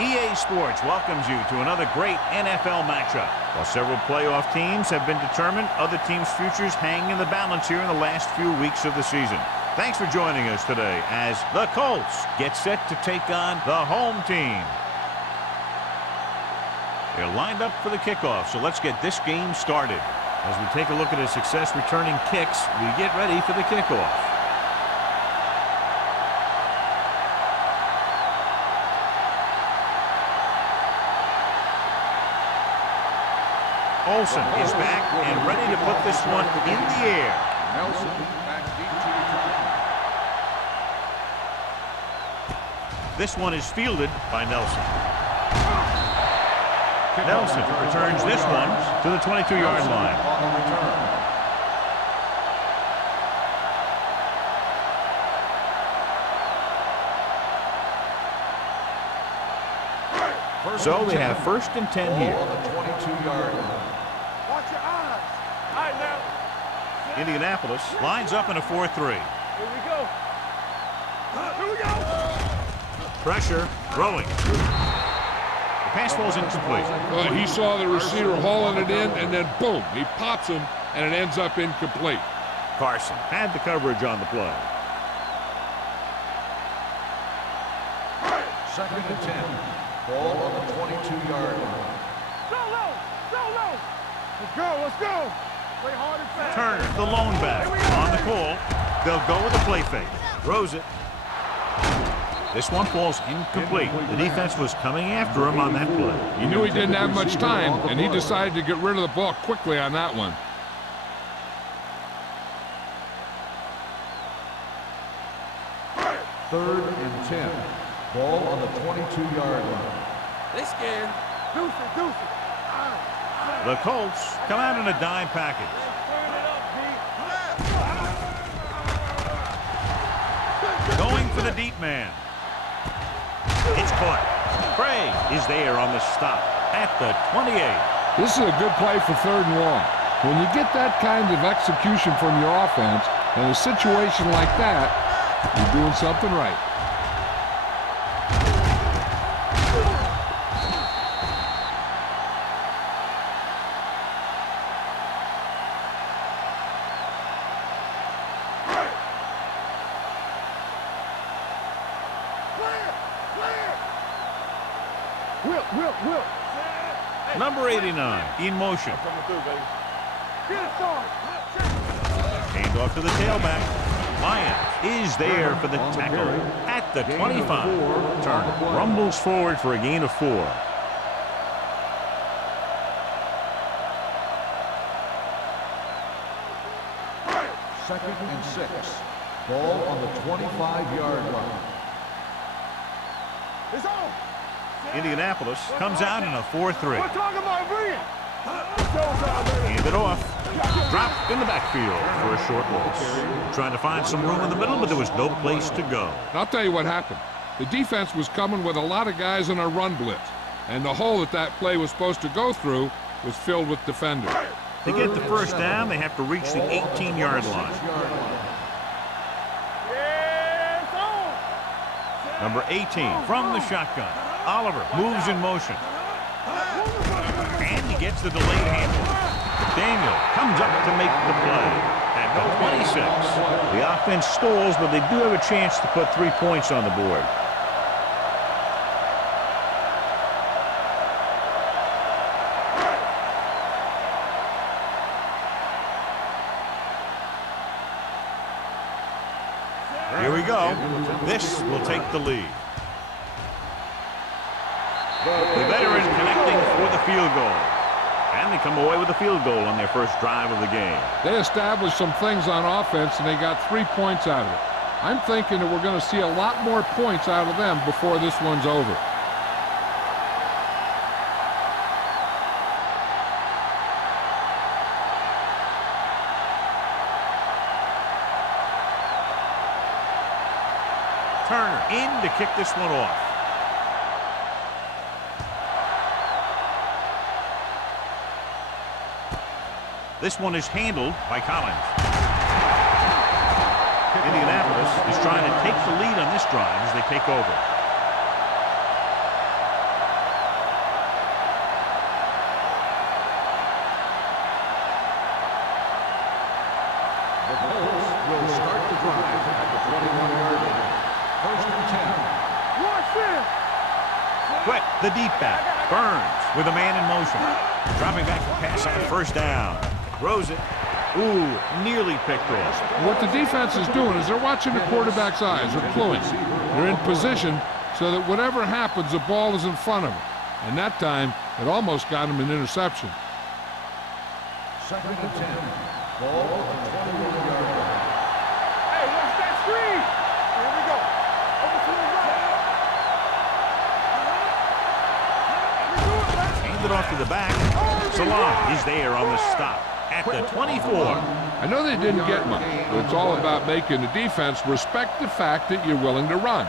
EA Sports welcomes you to another great NFL matchup. While several playoff teams have been determined, other teams' futures hang in the balance here in the last few weeks of the season. Thanks for joining us today as the Colts get set to take on the home team. They're lined up for the kickoff, so let's get this game started. As we take a look at his success returning kicks, we get ready for the kickoff. Olsen is back and ready to put this one in the air. Nelson back deep to return. This one is fielded by Nelson. Nelson returns this one to the 22-yard line. So we have 1st and 10 here. On the 22-yard line. Watch your eyes. All right, now. Indianapolis lines up in a 4-3. Here we go. Here we go. Pressure, throwing. The pass falls incomplete. Well, he saw the receiver hauling it in, and then boom, he pops him, and it ends up incomplete. Carson had the coverage on the play. 2nd and 10. Ball on the 22-yard line. Go low. Go low. Let's go. Let's go. Play hard and fast. Turner, the lone back, on the call. They'll go with a play fake. Throws it. This one falls incomplete. The defense was coming after him on that play. He knew he didn't have much time, and he decided to get rid of the ball quickly on that one. Third and 10. Ball on the 22-yard line. They scared. Deuce it. Deuce it. The Colts come out in a dime package. Turn it up, B. Going for the deep man. It's caught. Craig is there on the stop at the 28. This is a good play for 3rd and long. When you get that kind of execution from your offense in a situation like that, you're doing something right. Will. Number 89 in motion. Coming through, baby. Get it started. Hand off to the tailback. Lyons is there for the tackle at the 25. Turner rumbles forward for a gain of 4. Second and 6. Ball on the 25-yard line. It's on. Indianapolis comes out in a 4-3. We're talking about bringing. Hand it off. Dropped in the backfield for a short loss. Trying to find some room in the middle, but there was no place to go. And I'll tell you what happened. The defense was coming with a lot of guys in a run blitz, and the hole that play was supposed to go through was filled with defenders. To get the first down, they have to reach the 18-yard line. Yeah, it's on. Number 18 from the shotgun. Oliver moves in motion. And he gets the delayed handle. Daniel comes up to make the play at the 26. The offense stalls, but they do have a chance to put 3 points on the board. Here we go. This will take the lead. The veteran connecting for the field goal. And they come away with a field goal on their first drive of the game. They established some things on offense, and they got 3 points out of it. I'm thinking that we're going to see a lot more points out of them before this one's over. Turner in to kick this one off. This one is handled by Collins. Indianapolis is trying to take the lead on this drive as they take over. The Colts will start the drive at the 21-yard line. 1st and 10. Watch this. Quick, the deep back. Burns with a man in motion. Dropping back to pass on 1st down. Throws it. Ooh, nearly picked off. What the defense is doing is they're watching the quarterback's eyes. They're cluing. They're in position so that whatever happens, the ball is in front of them. And that time, it almost got him an interception. 2nd and 10. Ball on the 21-yard line. Hey, watch that screen. Here we go. Over to the right. Hand it off to the back. Salon, he's there on the stop at the 24. I know they didn't get much, but it's all about making the defense respect the fact that you're willing to run.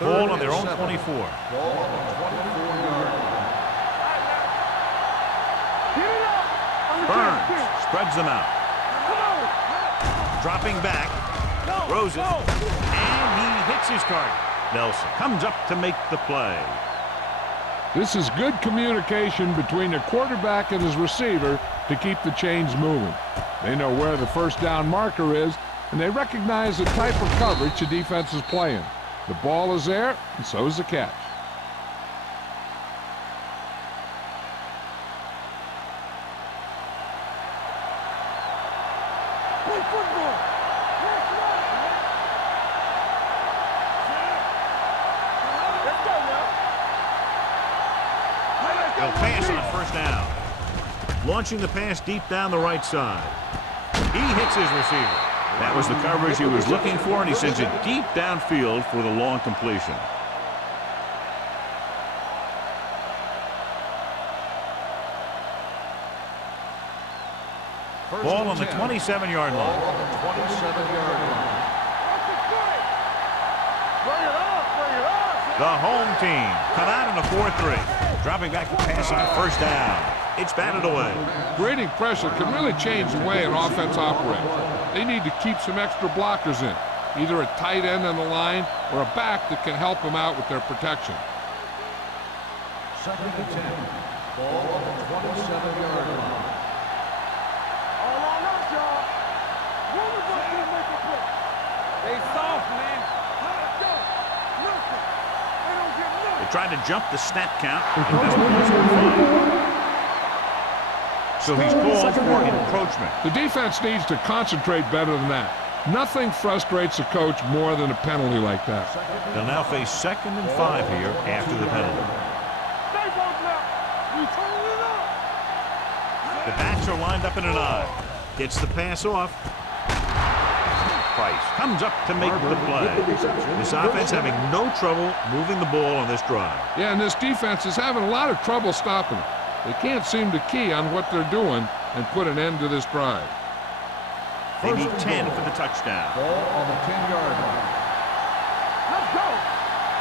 Ball on their own 24. Ball on the 24-yard line. Get it up. Burns spreads them out. Come on. Dropping back. Throws it. And he hits his target. Nelson comes up to make the play. This is good communication between the quarterback and his receiver to keep the chains moving. They know where the 1st down marker is, and they recognize the type of coverage the defense is playing. The ball is there, and so is the catch. Play football. Let's go now. They'll pass on 1st down. Launching the pass deep down the right side. He hits his receiver. That was the coverage he was looking for, and he sends it deep downfield for the long completion. Ball on the 27-yard line. Ball on the 27-yard line. Bring it up. Bring it up. The home team come out in a 4-3. Dropping back to pass on 1st down. It's batted away. Grading pressure can really change the way an offense operates. They need to keep some extra blockers in, either a tight end on the line or a back that can help them out with their protection. 2nd and 10. Ball on the 27-yard line. All on us, y'all. One of us can make a play. They soft, man. Let's go. Nothing. They don't get nothing. They tried to jump the snap count. That's what was going. So he's called for encroachment. The defense needs to concentrate better than that. Nothing frustrates a coach more than a penalty like that. They'll now face 2nd and 5 here after the penalty. Stay both now. We turn it up. The backs are lined up in an I. Gets the pass off. Price comes up to make the play. This offense having no trouble moving the ball on this drive. Yeah, and this defense is having a lot of trouble stopping it. They can't seem to key on what they're doing and put an end to this drive. They need 10 for the touchdown. Ball on the 10-yard line. Let's go.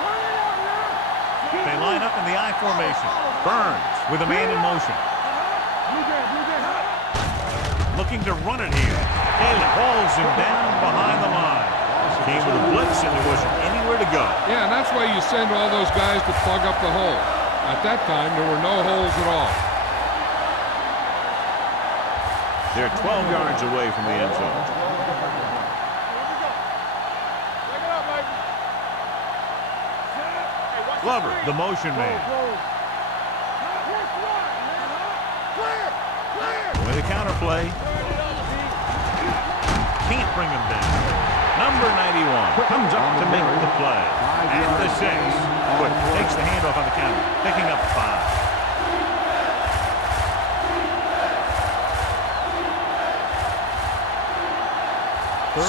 Turn it up now. They line up in the I formation. Burns with a man in motion. Blue game. Looking to run it here. Taylor hauls him down behind the line. Came with a blitz and there wasn't anywhere to go. Yeah, and that's why you send all those guys to plug up the hole. At that time, there were no holes at all. They're 12 yards away from the end zone. Glover, the motion man. With a counter play. Can't bring him down. Number 91 comes up to make the play. At the 6. But takes the handoff on the counter, picking up 5.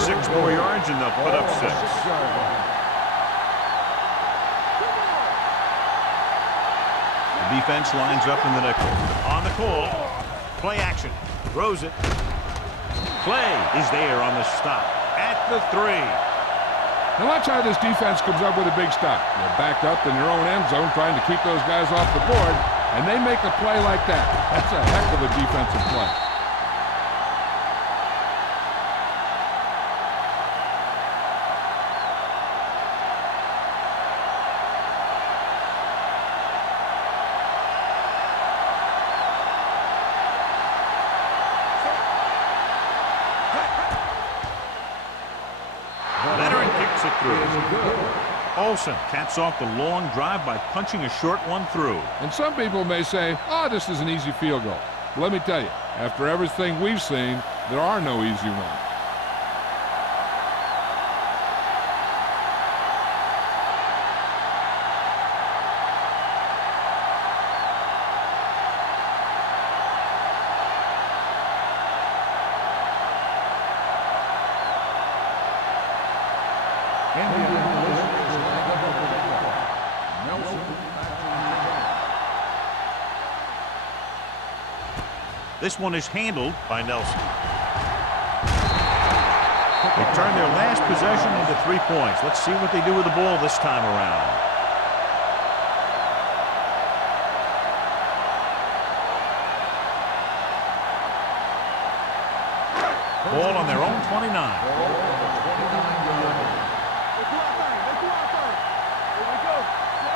6 more yards and they'll put up 6. The defense lines up in the nickel. On the call. Play action. Throws it. Clay is there on the stop. At the 3. Now watch how this defense comes up with a big stop. They're backed up in their own end zone trying to keep those guys off the board, and they make a play like that. That's a heck of a defensive play. Olsen caps off the long drive by punching a short one through. And some people may say, oh, this is an easy field goal. But let me tell you, after everything we've seen, there are no easy ones. This one is handled by Nelson. They turn their last possession into 3 points. Let's see what they do with the ball this time around. Ball on their own 29.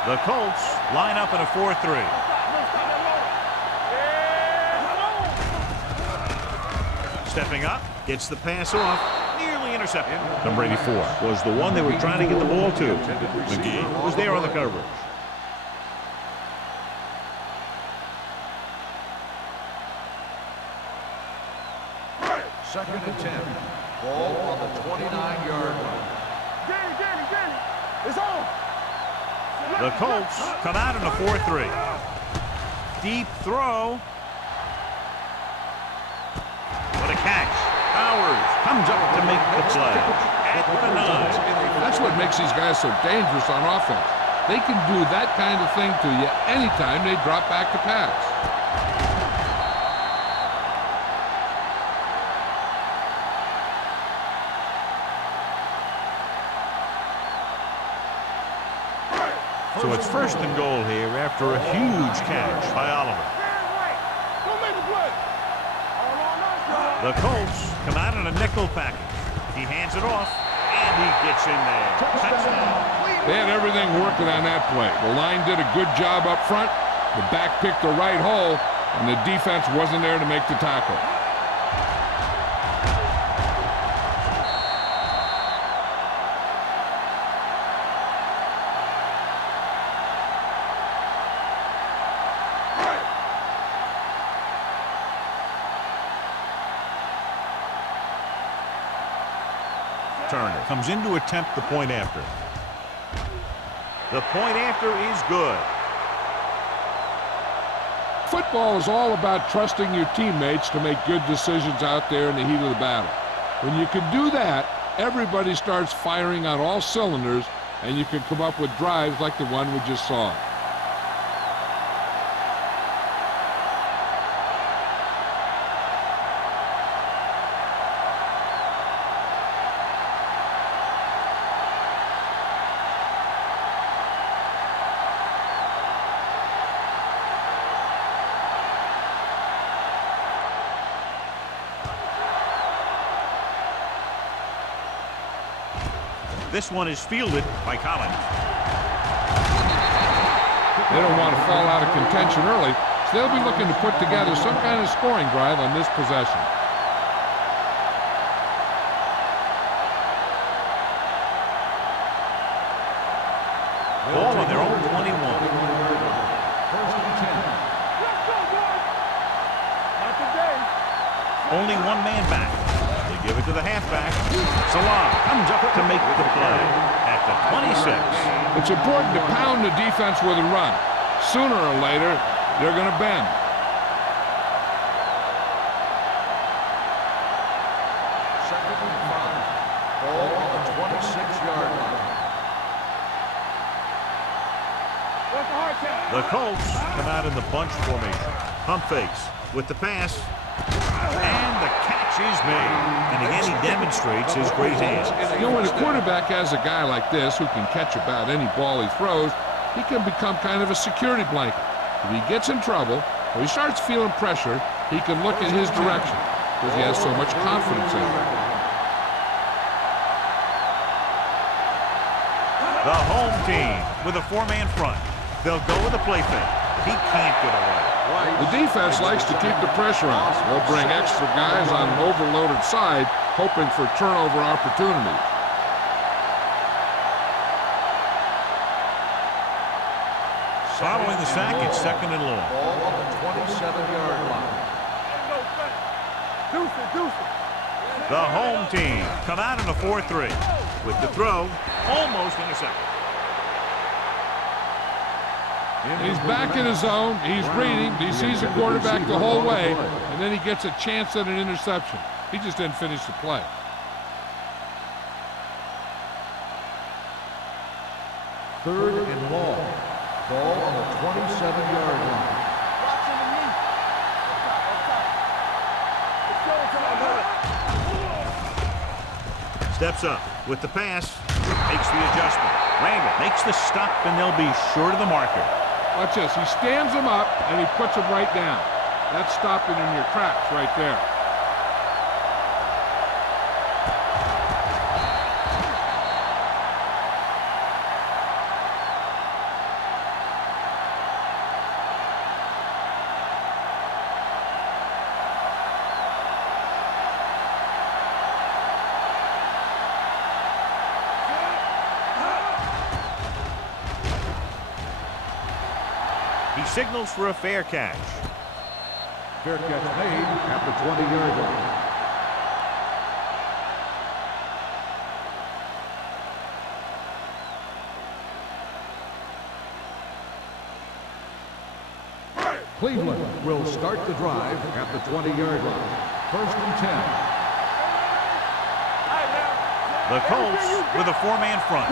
The Colts line up in a 4-3. Stepping up, gets the pass off, nearly intercepted. Number 84 was the one they were trying to get the ball to. McGee was there on the coverage. Second and 10. Ball on the 29-yard line. Danny, it's on. The Colts come out in a 4-3. Deep throw. What a catch. Powers comes up to make the play at the 9. That's what makes these guys so dangerous on offense. They can do that kind of thing to you anytime they drop back to pass. So it's first and goal here after a huge catch by Oliver. The Colts come out in a nickel package. He hands it off, and he gets in there. Touchdown. They had everything working on that play. The line did a good job up front. The back picked the right hole, and the defense wasn't there to make the tackle. Turner comes in to attempt the point after. The point after is good. Football is all about trusting your teammates to make good decisions out there in the heat of the battle. When you can do that, everybody starts firing on all cylinders, and you can come up with drives like the one we just saw. This one is fielded by Collins. They don't want to fall out of contention early, so they'll be looking to put together some kind of scoring drive on this possession. Ball on their own 21. First and 10. Only one man back. They give it to the halfback. Salah comes up to make the play at the 26. It's important to pound the defense with a run. Sooner or later, they're going to bend. Second and 5. Ball on the 26-yard line. The Colts come out in the bunch formation. Pump fakes with the pass. And the catch is made. And again, he demonstrates his great hands. You know, when a quarterback has a guy like this who can catch about any ball he throws, he can become kind of a security blanket. If he gets in trouble or he starts feeling pressure, he can look in his direction because he has so much confidence in him. The home team with a 4-man front. They'll go with a play fake. He can't get away. The defense likes to keep the pressure on. They'll bring extra guys on an overloaded side, hoping for turnover opportunities. Following the sack, it's second and long. Ball on the 27-yard line. The home team come out in a 4-3 with the throw almost intercepted. He's back in his zone. He's reading. He sees the quarterback the whole way, and then he gets a chance at an interception. He just didn't finish the play. Third and long. Ball on the 27-yard line. Steps up with the pass, makes the adjustment. Randall makes the stop, and they'll be short of the marker. Watch this. He stands him up, and he puts him right down. That's stopping in your tracks right there. He signals for a fair catch. Fair catch made at the 20-yard line. Cleveland will start the drive at the 20-yard line. First and 10. The Colts with a four-man front.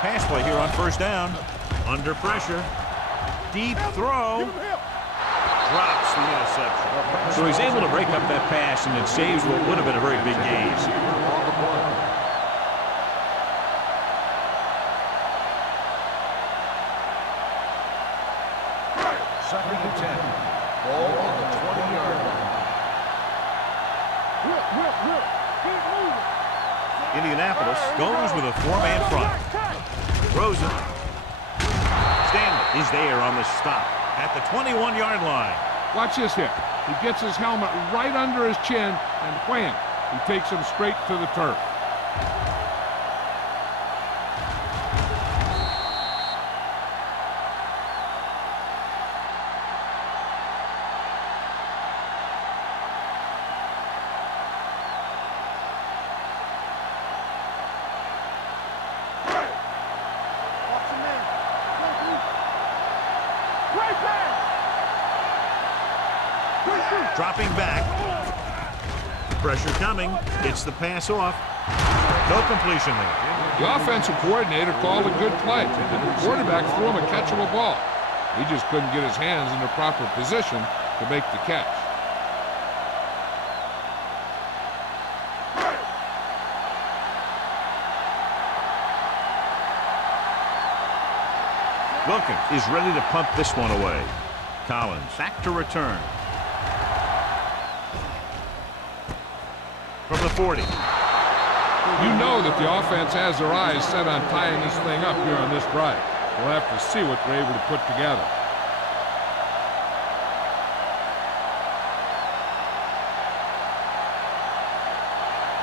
Pass play here on first down. Under pressure. Deep throw. Drops the interception. So he's able to break up that pass, and it saves what would have been a very big gain. Second and 10. Ball on the 20-yard line. Indianapolis goes with a four-man front. Throws it. Stanley is there on the stop at the 21-yard line. Watch this hit. He gets his helmet right under his chin, and wham, he takes him straight to the turf. Dropping back. Pressure coming. Gets the pass off. No completion there. The offensive coordinator called a good play. The quarterback threw him a catchable ball. He just couldn't get his hands in the proper position to make the catch. Wilkins is ready to pump this one away. Collins back to return. From the 40. You know that the offense has their eyes set on tying this thing up here on this drive. We'll have to see what they're able to put together.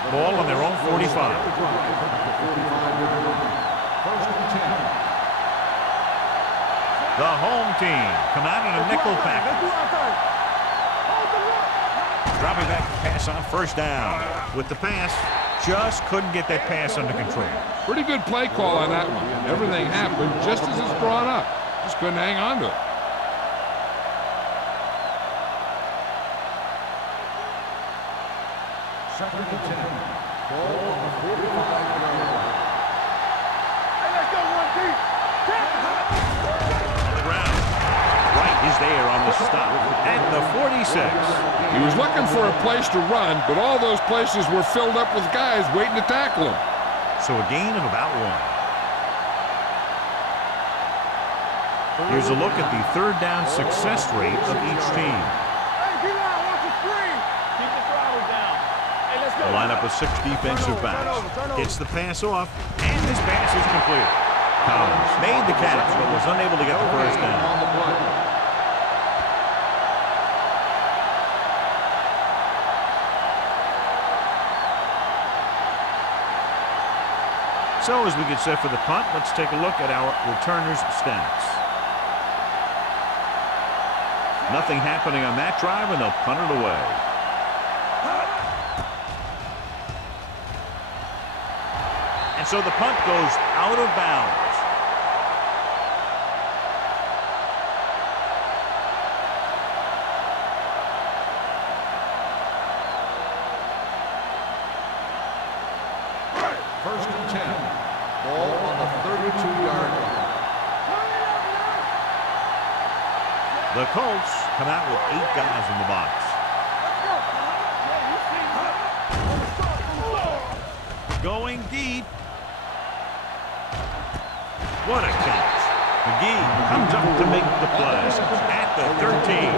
Ball on their own 45. First and 10. The home team come out in a nickel package. Dropping back to pass on first down. With the pass, just couldn't get that pass under control. Pretty good play call on that one. Everything happened just as it's drawn up. Just couldn't hang on to it. Second and 10. Ball on the 45-yard line. On the ground. Wright is there on the stop at the 46. He was looking for a place to run, but all those places were filled up with guys waiting to tackle him. So a gain of about one. Here's a look at the third down success rate of each team. The lineup of 6 defensive backs. Gets the pass off, and this pass is completed. Collins made the catch, but was unable to get the first down. So as we get set for the punt, let's take a look at our returners' stats. Nothing happening on that drive, and they'll punt it away. And so the punt goes out of bounds. First and 10. Ball on the 32-yard line. The Colts come out with 8 guys in the box. Going deep. What a catch. McGee comes up to make the play at the 13.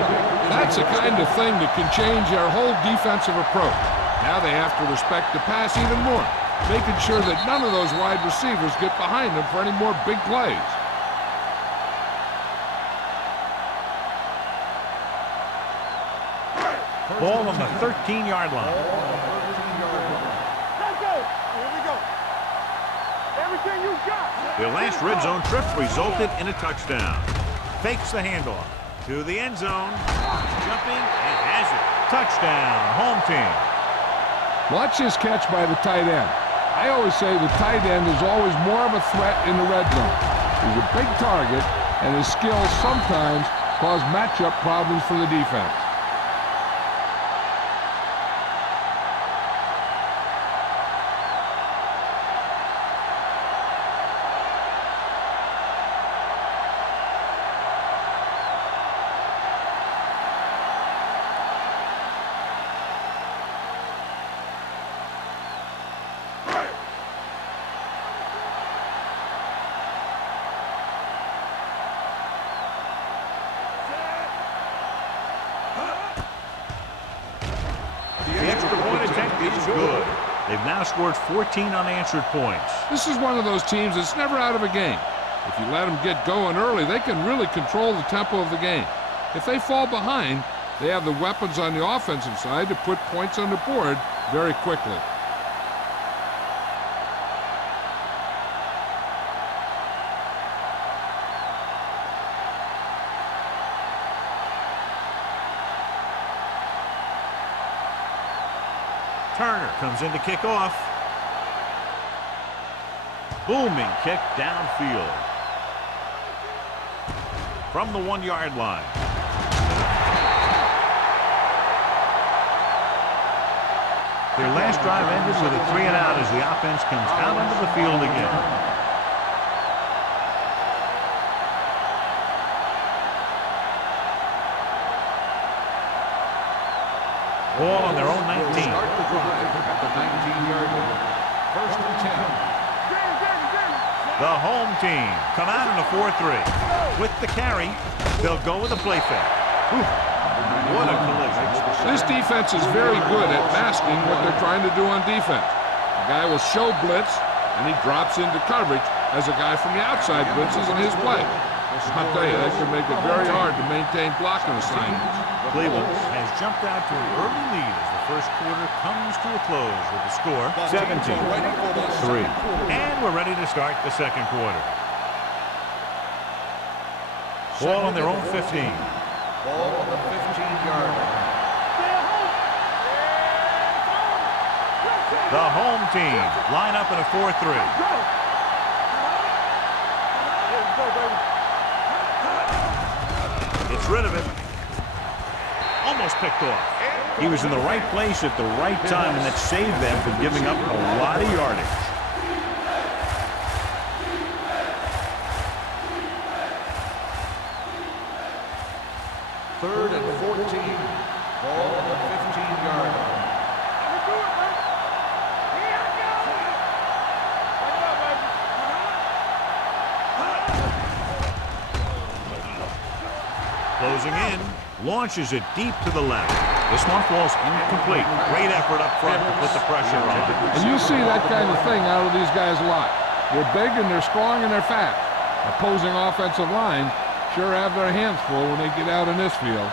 That's the kind of thing that can change their whole defensive approach. Now they have to respect the pass even more, making sure that none of those wide receivers get behind them for any more big plays. Ball on the 13-yard line. Let's go. Here we go. Everything you got. Their last red zone trip resulted in a touchdown. Fakes the handoff to the end zone. Jumping and has it. Touchdown, home team. Watch this catch by the tight end. I always say the tight end is always more of a threat in the red zone. He's a big target, and his skills sometimes cause matchup problems for the defense. The extra point attempt is good. They've now scored 14 unanswered points. This is one of those teams that's never out of a game. If you let them get going early, they can really control the tempo of the game. If they fall behind, they have the weapons on the offensive side to put points on the board very quickly. Turner comes in to kick off. Booming kick downfield. From the 1-yard line. Their last drive ended with a 3-and-out as the offense comes out onto the field again. Ball on their own 19. Start the drive at the 19-yard line. First and 10. The home team come out in a 4-3. With the carry, they'll go with a play fake. What a collision. This defense is very good at masking what they're trying to do on defense. The guy will show blitz, and he drops into coverage as a guy from the outside blitzes on his play. I'll tell you, that can make it very hard to maintain blocking assignments. Cleveland has jumped out to an early lead as the first quarter comes to a close with the score 17-3. And we're ready to start the second quarter. Ball on their own 15. Ball on the 15-yard line. The home team line up in a 4-3. Gets rid of it. Almost picked off. He was in the right place at the right time, and that saved them from giving up a lot of yardage. Third and 14. Ball on the 15-yard line. Closing in, launches it deep to the left. This one falls incomplete. Great effort up front to put the pressure on. And you see that kind of thing out of these guys a lot. They're big and they're strong and they're fast. Opposing offensive line sure have their hands full when they get out in this field.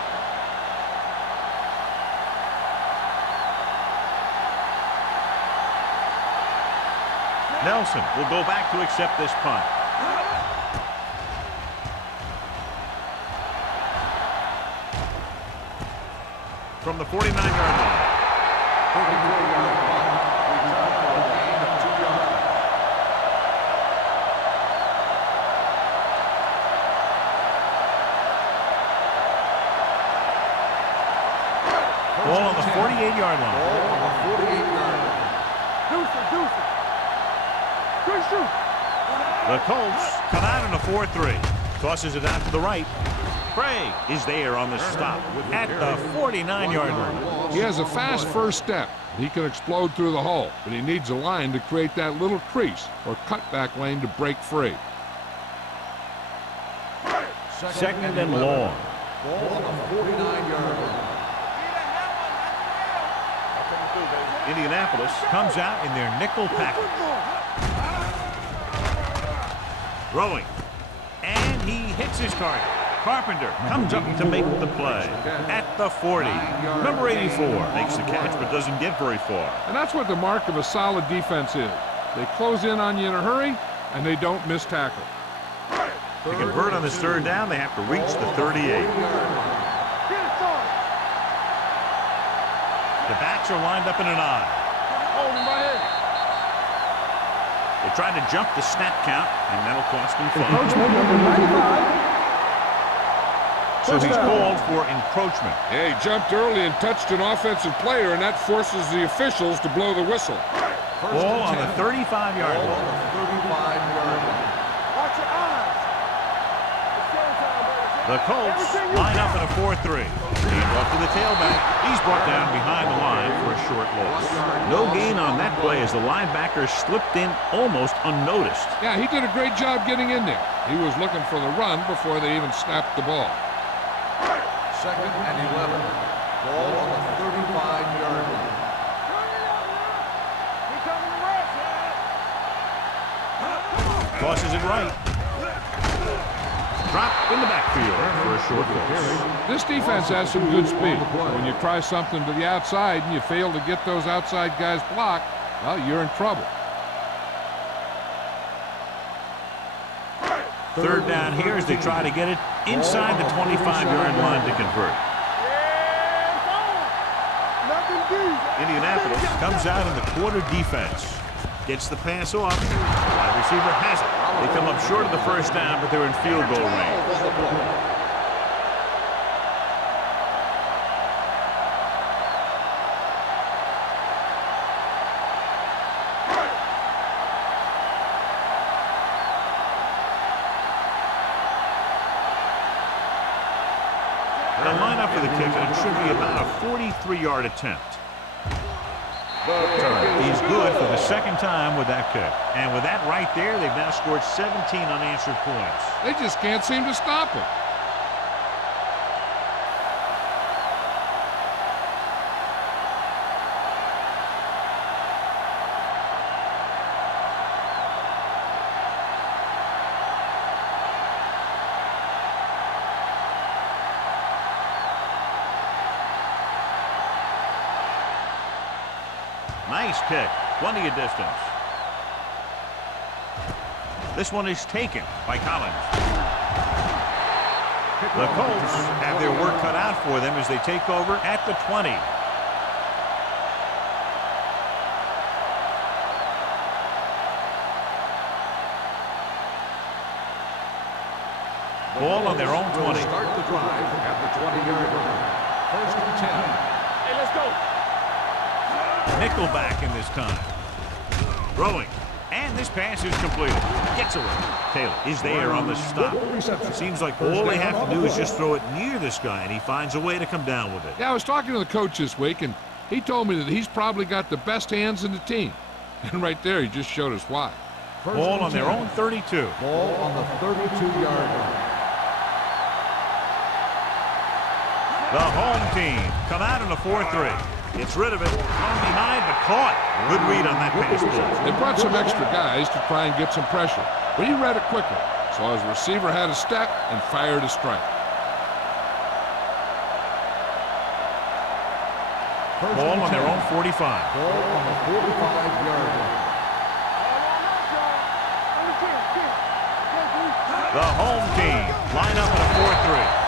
Nelson will go back to accept this punt. From the 49-yard line. 44-yard punt. Return for a gain of 2 yards. Ball on the 48-yard line. Ball on the 48-yard line. Deuce. Good shoot. The Colts come out in a 4-3. Tosses it out to the right. Craig is there on the stop at the 49-yard line. He has a fast first step. He can explode through the hole, but he needs a line to create that little crease or cutback lane to break free. Second and long. Ball on the 49-yard line. Indianapolis comes out in their nickel package. Throwing. And he hits his target. Carpenter comes up to make the play at the 40. Number 84 makes the catch but doesn't get very far. And that's what the mark of a solid defense is. They close in on you in a hurry, and they don't miss tackle. To convert on this third down, they have to reach the 38. The backs are lined up in an I. Hold him right here. They try to jump the snap count, and that'll cost them 5. Encroachment number 95. So he's called for encroachment. Yeah, he jumped early and touched an offensive player, and that forces the officials to blow the whistle. Ball on the 35-yard Ball on line. the 35-yard line. Watch your eyes. It's showtime, baby. The Colts line up in a 4-3. Handoff to the tailback. He's brought down behind the line for a short loss. No gain on that play as the linebacker slipped in almost unnoticed. Yeah, he did a great job getting in there. He was looking for the run before they even snapped the ball. Second and 11. Ball on the 35-yard line. He coming to rest, man. Tosses it right. Drop in the backfield for a short loss. This defense has some good speed. When you try something to the outside and you fail to get those outside guys blocked, well, you're in trouble. Third down here as they try to get it inside the 25-yard line to convert. Nothing deep. Indianapolis comes out in the quarter defense. Gets the pass off. Wide receiver has it. They come up short of the first down, but they're in field goal range. They'll line up for the kick, and it should be about a 43-yard attempt. He's good for the second time with that kick. And with that right there, they've now scored 17 unanswered points. They just can't seem to stop him. Nice kick. Plenty of distance. This one is taken by Collins. The Colts have their work cut out for them as they take over at the 20. Ball on their own 20. Start the drive at the 20-yard line. First and 10. Hey, let's go. Nickelback in this time. Throwing. And this pass is completed. Gets away. Taylor is there on the stop. Seems like all they have to do is just throw it near this guy, and he finds a way to come down with it. Yeah, I was talking to the coach this week, and he told me that he's probably got the best hands in the team. And right there, he just showed us why. Ball on their own 32. Ball on the 32-yard line. The home team come out in a 4-3. Gets rid of it. Thrown behind, but caught. Good read on that pass play. They brought some extra guys to try and get some pressure, but he read it quickly. So his receiver had a step and fired a strike. First Ball and on their 10. own 45. Ball on the 45-yard line. The home team line up in a 4-3.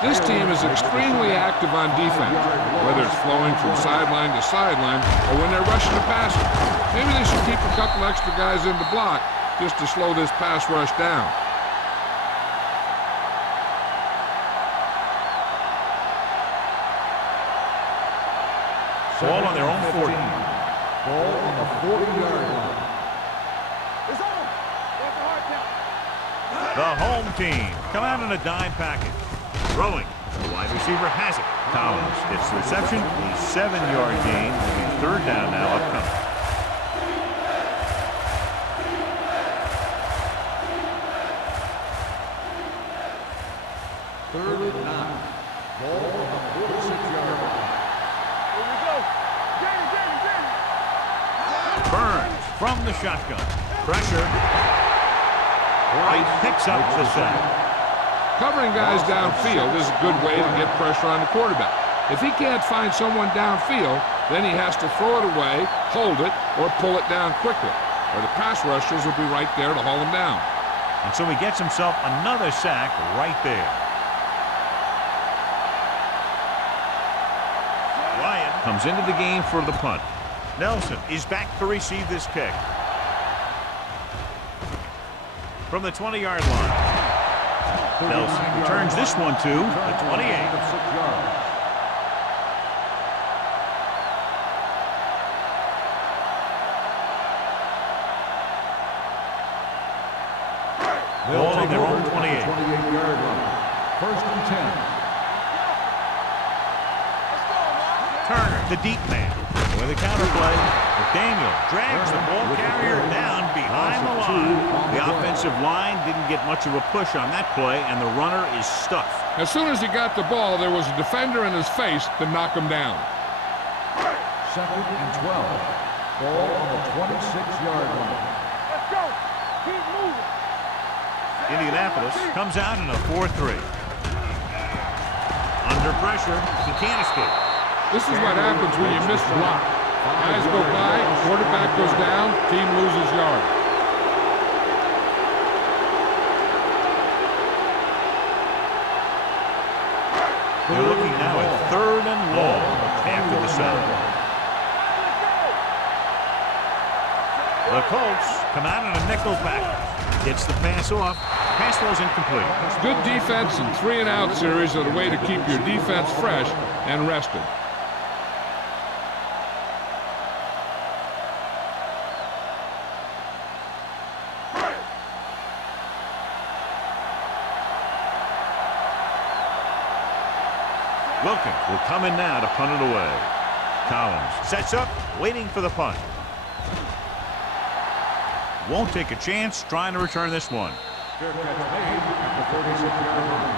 This team is extremely active on defense, whether it's flowing from sideline to sideline or when they're rushing the passer. Maybe they should keep a couple extra guys in the block just to slow this pass rush down. Ball on their own 40. Ball on the 40-yard line. It's on. That's a hard count. The home team come out in a dime package. Throwing. The wide receiver has it. Collins gets the reception. A 7-yard gain. Maybe third down now upcoming. Third and 9. Ball on the 46-yard line. Here we go. Get it. Burns from the shotgun. Pressure. He picks up the sack. Covering guys downfield is a good way to get pressure on the quarterback. If he can't find someone downfield, then he has to throw it away, hold it, or pull it down quickly, or the pass rushers will be right there to haul him down. And so he gets himself another sack right there. Ryan comes into the game for the punt. Nelson is back to receive this kick. From the 20-yard line. Nelson returns this one to the 28. They'll Ball on take their over own at the 28-yard line. First and 10. Turner, the deep man. With a counterplay, McDaniel drags the ball carrier down behind the line. The offensive line didn't get much of a push on that play, and the runner is stuffed. As soon as he got the ball, there was a defender in his face to knock him down. Second and 12. Ball on the 26-yard line. Let's go. Keep moving. Indianapolis comes out in a 4-3. Under pressure, he can't escape. This is what happens when you miss block. Guys go by, quarterback goes down, team loses yard. They're looking now at 3rd and long after the sack. The Colts come out in a nickel package. Gets the pass off. Pass was incomplete. Good defense and 3-and-out series are the way to keep your defense fresh and rested. Wilkins will come in now to punt it away. Collins sets up, waiting for the punt. Won't take a chance trying to return this one. Fair catch made at the 36-yard line.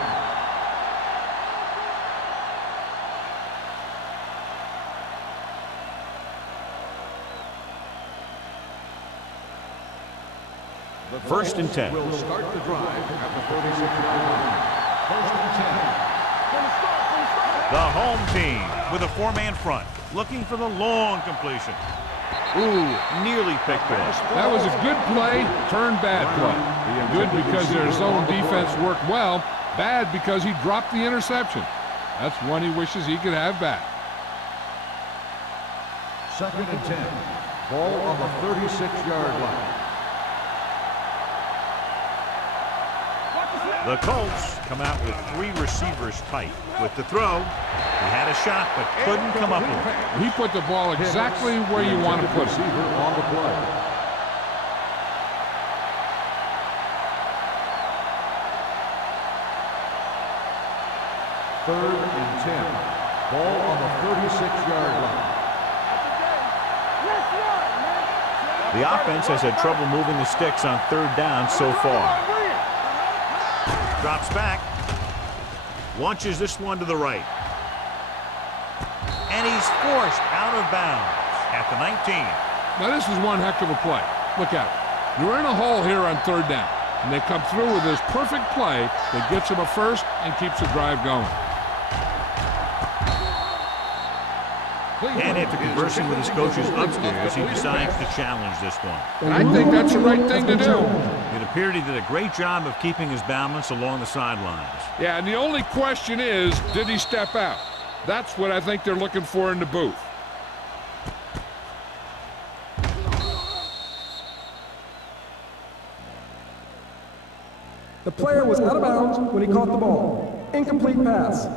The First and 10. Will start the drive at the 36-yard line. First and 10. The home team with a 4-man front, looking for the long completion. Ooh, nearly picked off. That was a good play, turned bad play. Good because their zone defense worked well, bad because he dropped the interception. That's one he wishes he could have back. Second and 10. Ball on the 36-yard line. The Colts come out with 3 receivers tight. With the throw, he had a shot but couldn't come up with it. He put the ball exactly where you want to put it. On the play. Third and 10. Ball on the 36-yard line. The offense has had trouble moving the sticks on 3rd down so far. Drops back. Launches this one to the right. And he's forced out of bounds at the 19. Now this is one heck of a play. Look at it. You're in a hole here on 3rd down. And they come through with this perfect play that gets them a first and keeps the drive going. And after conversing with his coaches upstairs, he decides to challenge this one. And I think that's the right thing to do. It appeared he did a great job of keeping his balance along the sidelines. Yeah, and the only question is, did he step out? That's what I think they're looking for in the booth. The player was out of bounds when he caught the ball. Incomplete pass.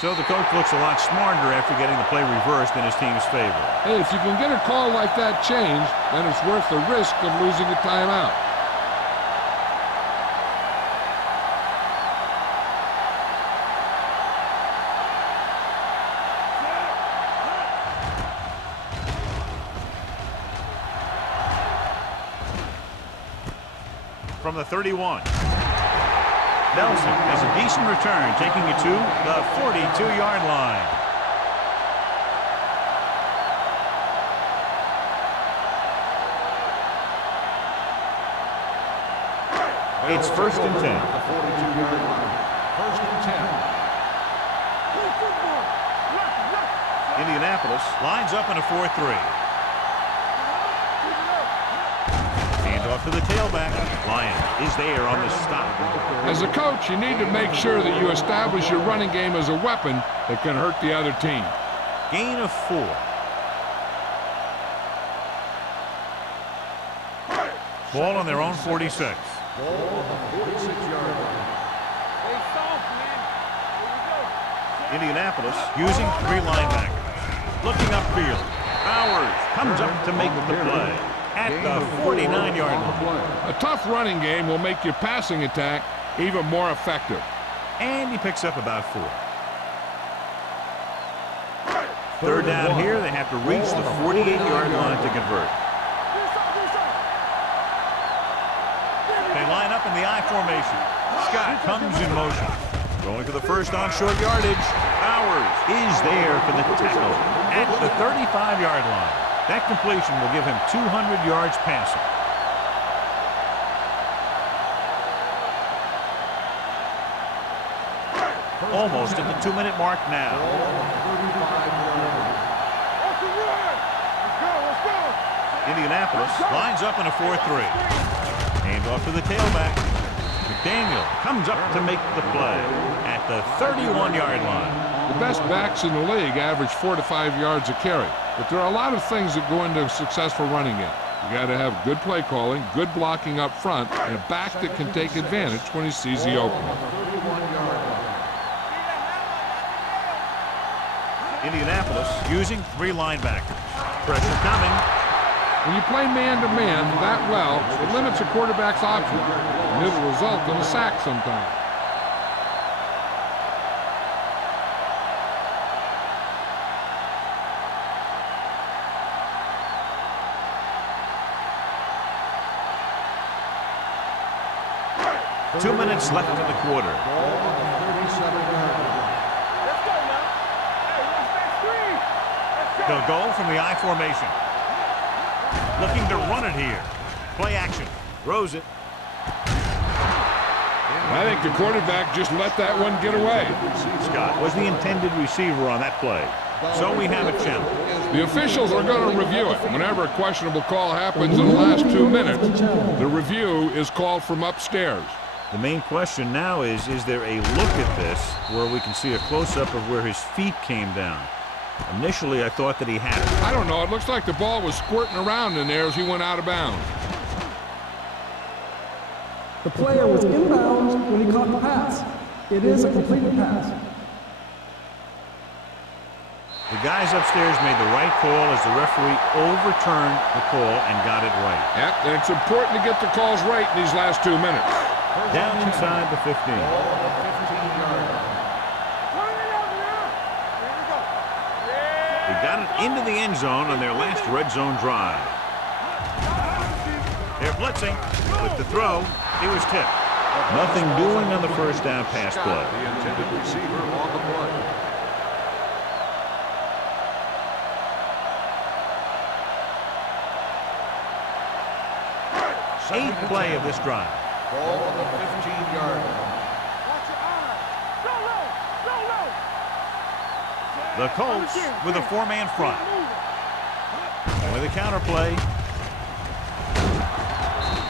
So the coach looks a lot smarter after getting the play reversed in his team's favor. Hey, if you can get a call like that changed, then it's worth the risk of losing a timeout. From the 31. Nelson has a decent return, taking it to the 42-yard line. It's 1st and 10. The 42-yard line. 1st and 10. Indianapolis lines up in a 4-3. Off to the tailback. Lyon is there on the stop. As a coach, you need to make sure that you establish your running game as a weapon that can hurt the other team. Gain of 4. Ball on their own 46. Ball on the 46-yard line. Indianapolis using 3 linebackers. Looking upfield. Powers comes up to make the play at the 49-yard line. A tough running game will make your passing attack even more effective. And he picks up about 4. 3rd down here. They have to reach the 48-yard line to convert. They line up in the I formation. Scott comes in motion. Going for the first on short yardage. Powers is there for the tackle at the 35-yard line. That completion will give him 200 yards passing. Almost at the 2-minute mark now. Indianapolis lines up in a 4-3. Hand off to the tailback. McDaniel comes up to make the play at the 31-yard line. The best backs in the league average 4 to 5 yards a carry. But there are a lot of things that go into a successful running game. You got to have good play calling, good blocking up front, and a back that can take advantage when he sees the opening. Indianapolis using 3 linebackers. Pressure coming. When you play man-to-man that well, it limits a quarterback's options, and it'll result in a sack sometimes. Two minutes left in the quarter. Let's go now. Hey, what's that screen? Let's go. They'll go from the I formation. Looking to run it here. Play action. Throws it. I think the quarterback just let that one get away. Scott was the intended receiver on that play. So we have a challenge. The officials are going to review it. Whenever a questionable call happens in the last 2 minutes, the review is called from upstairs. The main question now is there a look at this where we can see a close-up of where his feet came down? Initially, I thought that he had it. I don't know. It looks like the ball was squirting around in there as he went out of bounds. The player was inbounds when he caught the pass. It is a completed pass. The guys upstairs made the right call as the referee overturned the call and got it right. Yep, and it's important to get the calls right in these last 2 minutes. Down inside the 15. They got it into the end zone on their last red zone drive. They're blitzing with the throw. He was tipped. Nothing doing on the first down pass play. The intended receiver on the play. Eighth play of this drive. Ball on the 15-yard line. Watch your eyes. Go low. Go low. The Colts with a 4-man front. And with a counter play.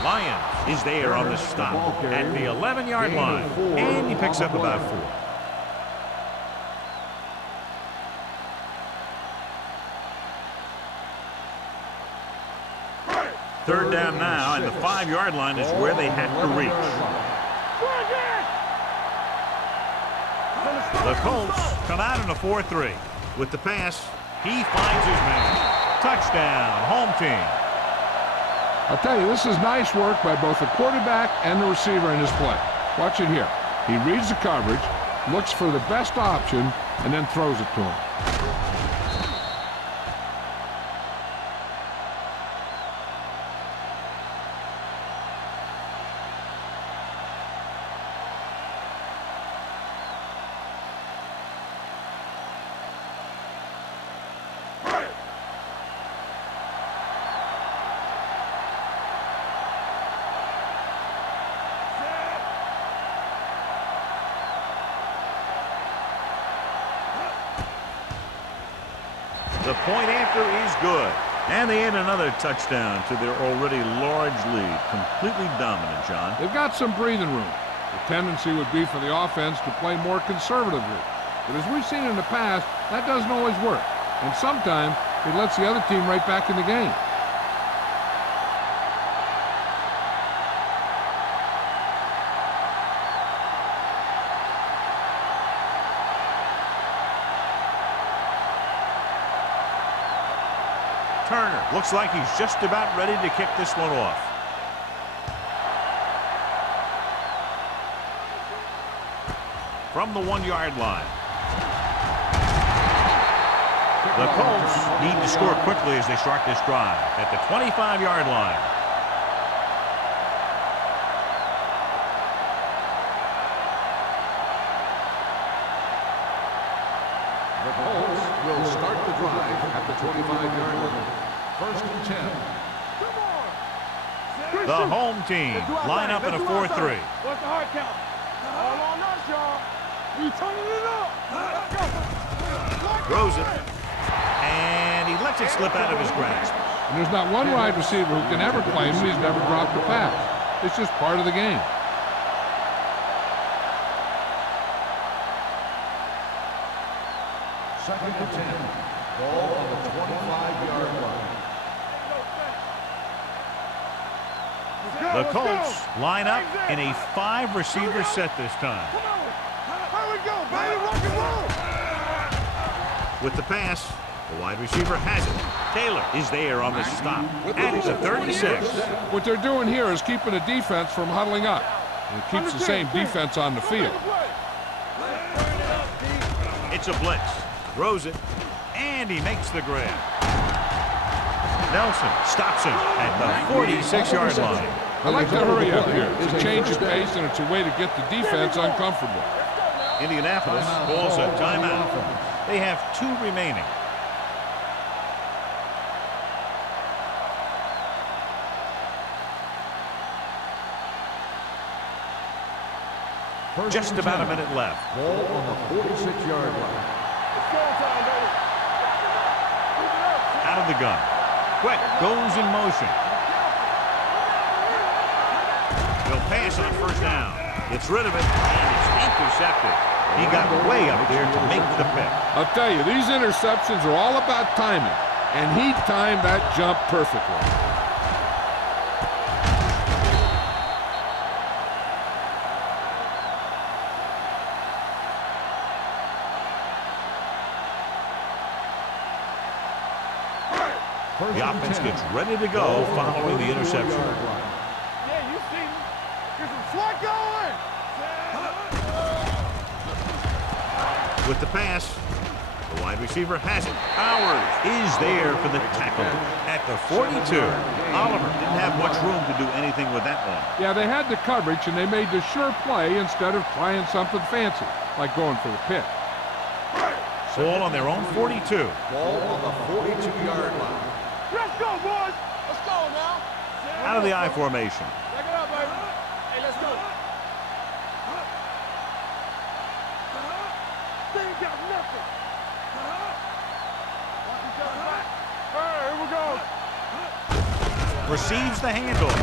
Lions is there on the stop at the 11-yard line. And he picks up about 4. Third down now, and the 5-yard line is where they have to reach. The Colts come out in a 4-3. With the pass, he finds his man. Touchdown, home team. I'll tell you, this is nice work by both the quarterback and the receiver in his play. Watch it here. He reads the coverage, looks for the best option, and then throws it to him. The point after is good. And they add another touchdown to their already large lead. Completely dominant, John. They've got some breathing room. The tendency would be for the offense to play more conservatively. But as we've seen in the past, that doesn't always work. And sometimes it lets the other team right back in the game. Turner looks like he's just about ready to kick this one off. From the 1-yard line. The Colts need to score quickly as they start this drive at the 25-yard line. The Colts will start the drive at the 25-yard line. First and 10. The home team line up in a 4-3. What's the hard count? All on us, y'all. We turning it up. Throws it. And he lets it slip out of his grasp. And there's not one wide receiver who can ever claim that he's never dropped a pass. It's just part of the game. Second and 10. Ball on the 25-yard line. The Colts line up in a 5-receiver set this time. Here we go, baby. Rock and roll. With the pass, the wide receiver has it. Taylor is there on the stop at the 36. What they're doing here is keeping the defense from huddling up. And it keeps the same defense on the field. It's a blitz. Throws it, and he makes the grab. Nelson stops him at the 46-yard line. I like the hurry up here. It's a change of pace, and it's a way to get the defense uncomfortable. Indianapolis calls a timeout. They have 2 remaining. Just about a minute left. Ball on the 46-yard line. Out of the gun. Quick goes in motion. He'll pass on first down. Gets rid of it, and it's intercepted. He got way up there to make the pick. I'll tell you, these interceptions are all about timing, and he timed that jump perfectly. The offense gets ready to go following the interception. Yeah, you see me. Get some swat going. With the pass, the wide receiver has it. Powers is there for the tackle at the 42. Oliver didn't have much room to do anything with that one. Yeah, they had the coverage, and they made the sure play instead of trying something fancy, like going for the pick. Ball on their own 42. Ball on the 42-yard line. Let's go, boys. Let's go now. Out of the I formation. Back it up, baby. Hey, let's go. They ain't got nothing. Here we go. Receives the handoff.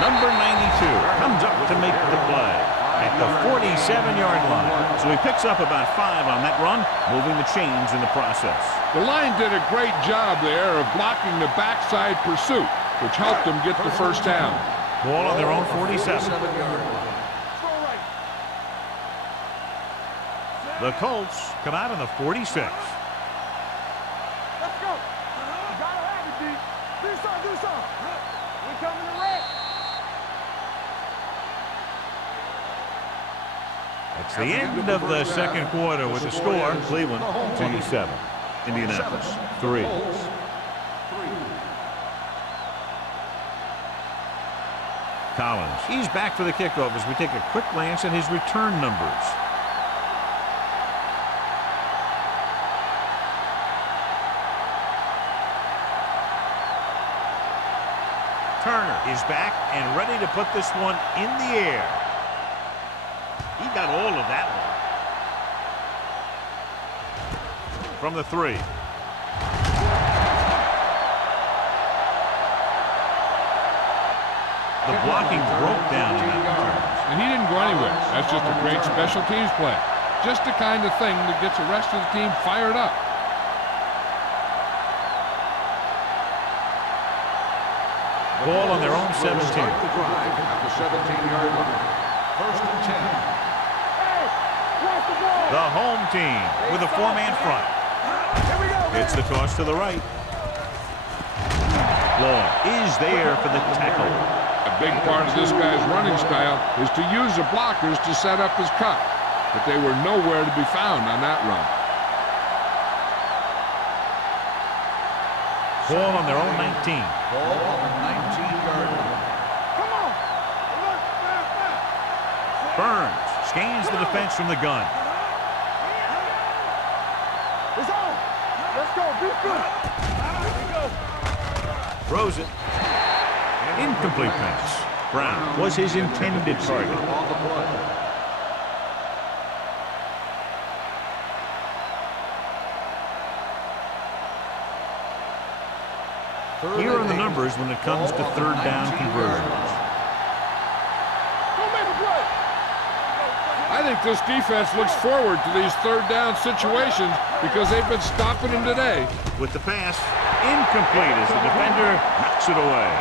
Number 92 comes up to make the play at the 47-yard line. So he picks up about 5 on that run, moving the chains in the process. The line did a great job there of blocking the backside pursuit, which helped them get the first down. Ball on their own 47. The Colts come out on the 46. Let's go. You gotta have it, D. Do something. We coming to wreck. It's the end of the second quarter with the score. Cleveland 27. Indianapolis 3. Collins. He's back for the kickoff as we take a quick glance at his return numbers. Turner is back and ready to put this one in the air. He got all of that one. From the 3. The blocking broke down in that return. And he didn't go anywhere. That's just a great special teams play. Just the kind of thing that gets the rest of the team fired up. Ball on their own 17. The drive at the 17-yard line. First and 10. Hey, watch the ball. The home team with a 4-man front. Here we go. It's the toss to the right. Long is there for the tackle. A big part of this guy's running style is to use the blockers to set up his cut. But they were nowhere to be found on that run. Ball on their own 19. Ball on the 19-yard line. Come on. Look, fast. Burns scans the defense from the gun. It's on. Let's go. Be good. Here we go. Throws it. Incomplete pass. Brown was his intended target. On the play. Here are the numbers when it comes to third down conversions. Don't make a play. I think this defense looks forward to these third down situations because they've been stopping them today. With the pass, incomplete as the defender knocks it away.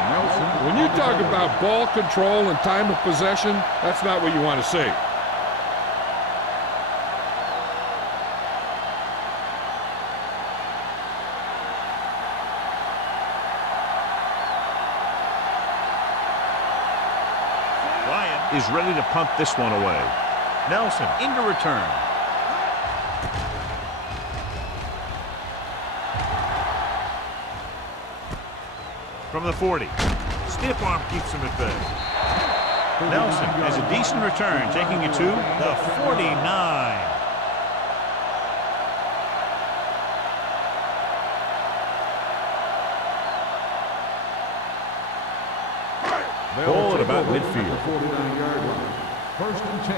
When you talk about ball control and time of possession, that's not what you want to see. Is ready to punt this one away. Nelson into return. From the 40. Stiff arm keeps him at bay. Nelson has a decent return, taking it to the 49. Ball at about midfield. 49-yard line. First and 10.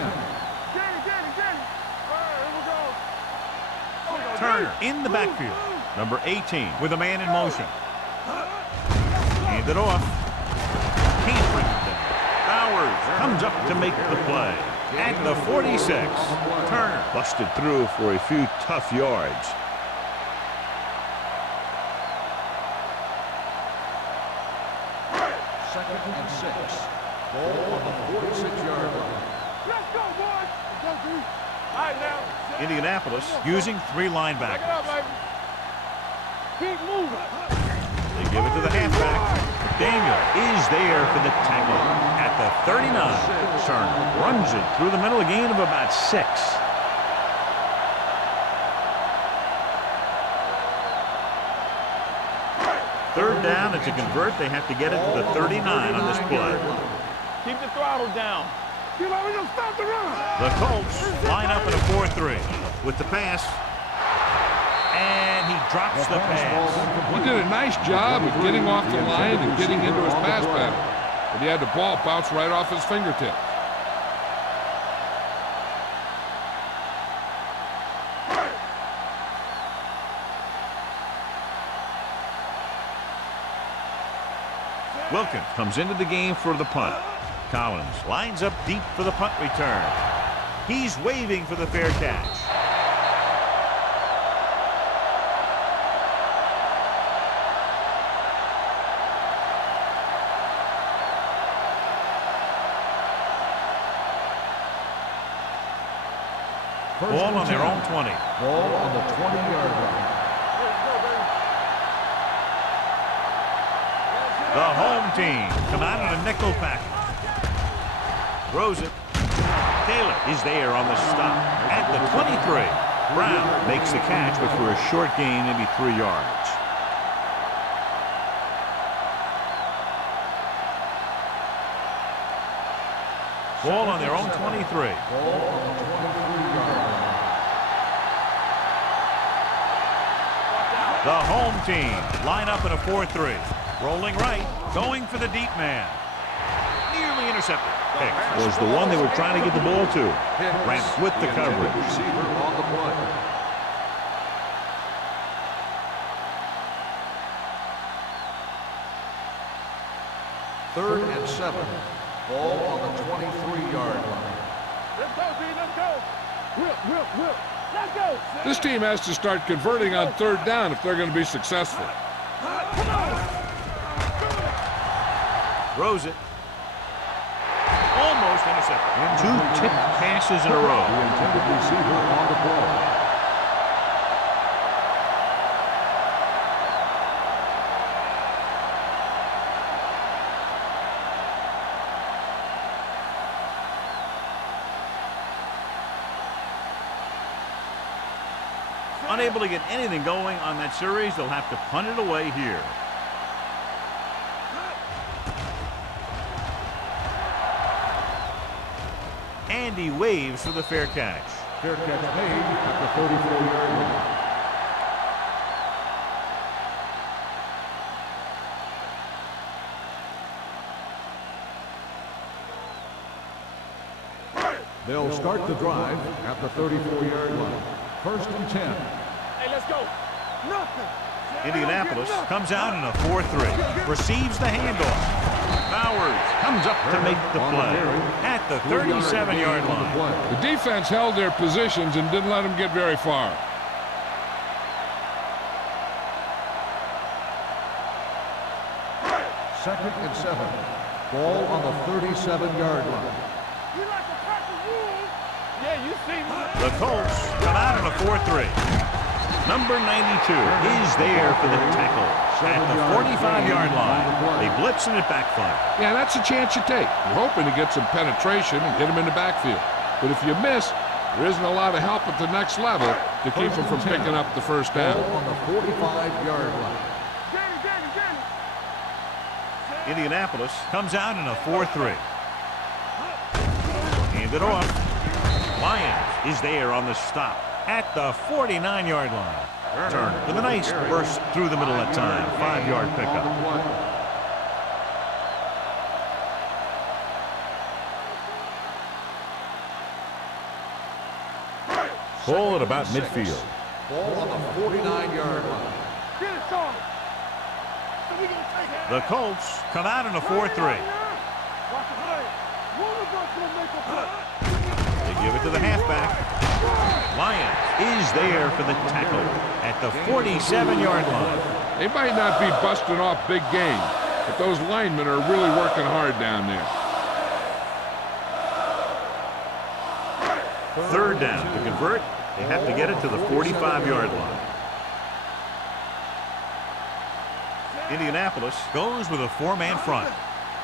Get it. Here we go. Turner in the backfield. Number 18 with a man in motion. Hand it off. Can't bring it down. Bowers comes up to make the play. At the 46. Turner busted through for a few tough yards. Second and 6. Ball on the 46-yard line. Let's go, boys. Go, D. All right, now. Indianapolis using 3 Back it linebackers. up, baby. Keep moving. They give it to the halfback. Daniel is there for the tackle. At the 39. Turner runs it through the middle, a gain of about 6. Third down, and to convert, they have to get it to the 39 on this play. Keep the throttle down. You know, we just stop the run. The Colts line up in a 4-3 with the pass, and he drops the pass. He did a nice job of getting off the line and getting into his pass pattern, but he had the ball bounce right off his fingertips. Wilkins comes into the game for the punt. Collins lines up deep for the punt return. He's waving for the fair catch. Ball on their own 20. Ball on the 20-yard line. The home team come out in a nickel package. Throws it. Taylor is there on the stop at the 23. Brown makes the catch, but for a short gain, maybe 3 yards. Ball on their own 23. Ball on the 23-yard line. The home team line up in a 4-3. Rolling right, going for the deep man. Nearly intercepted. Pick was the one they were trying to get the ball to. Grant with the coverage. Receiver on the play. Third and 7. Ball on the 23-yard line. Let's go, D. Let's go. Whip. Let's go. This team has to start converting on third down if they're going to be successful. Come on. Throws it. Almost intercepted. 2 tipped passes in a row. The intended receiver on the play. Unable to get anything going on that series, they'll have to punt it away here. And he waves for the fair catch. Fair catch made at the 34-yard line. They'll start the drive at the 34-yard line. First and 10. Hey, let's go. Nothing. Indianapolis comes out in a 4-3. Receives the handoff. Bowers comes up to make the play at the 37-yard line. The defense held their positions and didn't let them get very far. Second and 7. Ball on the 37-yard line. You like a pack of wolves? Yeah, you see me. The Colts come out in a 4-3. Number 92 is there for the tackle at the 45-yard line. They blitz and it backfire. Yeah, that's a chance you take. You're hoping to get some penetration and get them in the backfield. But if you miss, there isn't a lot of help at the next level to keep them from picking up the first down. Ball on the 45-yard line. Indianapolis comes out in a 4-3. Hand it off. Lyons is there on the stop at the 49-yard line. Turner with a nice burst through the middle that time. 5-yard pickup. Ball at about midfield. Ball on the 49-yard line. Get it, Sean. So we gonna take it. The Colts come out in a 4-3. Watch the play. One of us gonna make a play. They give it to the halfback. Lyons is there for the tackle at the 47-yard line. They might not be busting off big games, but those linemen are really working hard down there. Third down. To convert, they have to get it to the 45-yard line. Indianapolis goes with a 4-man front.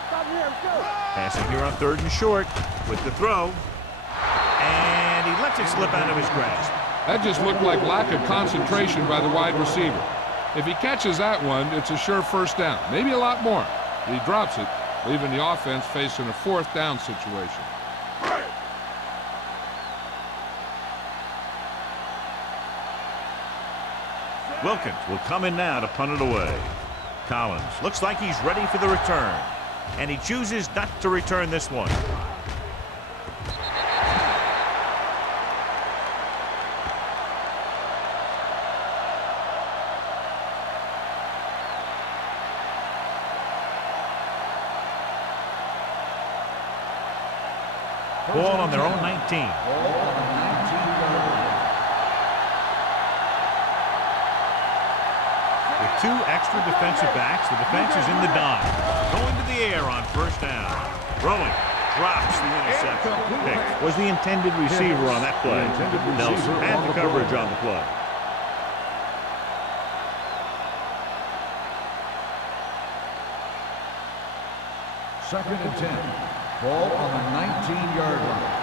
Stop here, let's go. Passing here on 3rd and short with the throw. And he lets it slip out of his grasp. That just looked like lack of concentration by the wide receiver. If he catches that one, it's a sure first down. Maybe a lot more. If he drops it, leaving the offense facing a 4th down situation. Wilkins will come in now to punt it away. Collins looks like he's ready for the return. And he chooses not to return this one. Ball on their own 19. Ball on the 19-yard line. With 2 extra defensive backs, the defense is in the dime. Going to the air on first down. Throwing. Drops the interception. Pick was the intended receiver on that play. Nelson had the coverage on the play. Second and 10. Ball on the 19-yard line.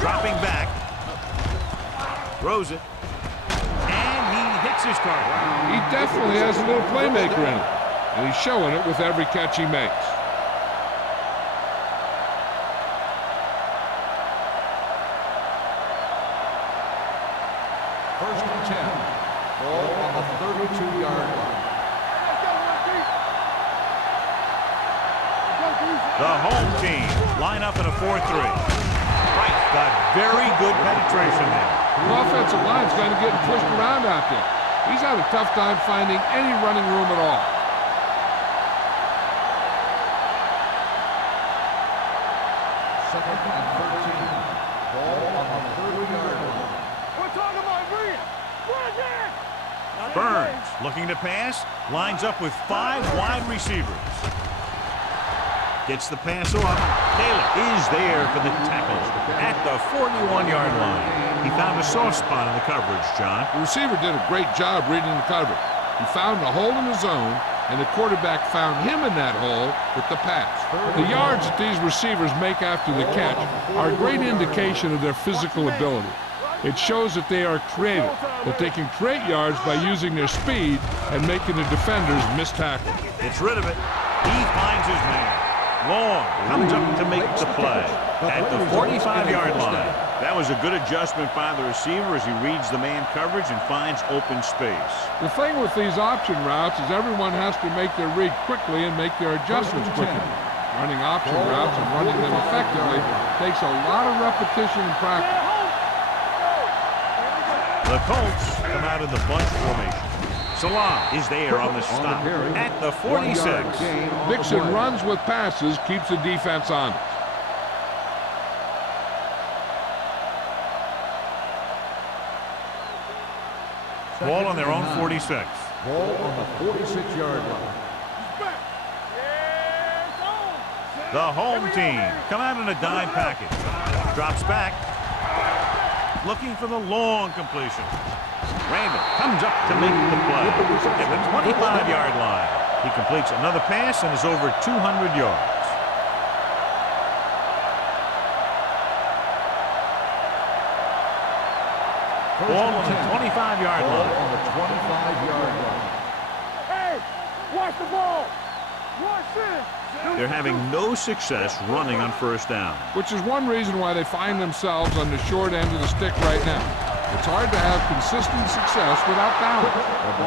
Dropping back. Throws it. And he hits his target. He definitely has a little playmaker in him, and he's showing it with every catch he makes. First and 10. Ball on the 32-yard line. The home team line up in a 4-3. Right, got very good penetration there. The offensive line's going to get pushed around out there. He's had a tough time finding any running room at all. Second and 13. Ball on the 30-yard line. We're talking about Green. Where's it? Burns looking to pass, lines up with 5 wide receivers. Gets the pass off. Taylor is there for the tackle at the 41-yard line. He found a soft spot in the coverage, John. The receiver did a great job reading the coverage. He found a hole in the zone, and the quarterback found him in that hole with the pass. The yards that these receivers make after the catch are a great indication of their physical ability. It shows that they are creative, that they can create yards by using their speed and making the defenders miss tackles. Gets rid of it. He finds his man. Long comes up to make the play at the 45-yard line. That was a good adjustment by the receiver as he reads the man coverage and finds open space. The thing with these option routes is everyone has to make their read quickly and make their adjustments quickly. Running option routes and running them effectively takes a lot of repetition and practice. The Colts come out in the bunch formation. Salam is there on the stop at the 46. Dixon runs with passes, keeps the defense honest. Ball on their own 46. Ball on the 46-yard line. The home team come out in a dime package. Drops back. Looking for the long completion. Randall comes up to make the play at the 25-yard line. He completes another pass and is over 200 yards. Ball on the 25-yard line. On the 25-yard line. Hey, watch the ball. Watch this. They're having no success running on first down. Which is one reason why they find themselves on the short end of the stick right now. It's hard to have consistent success without balance.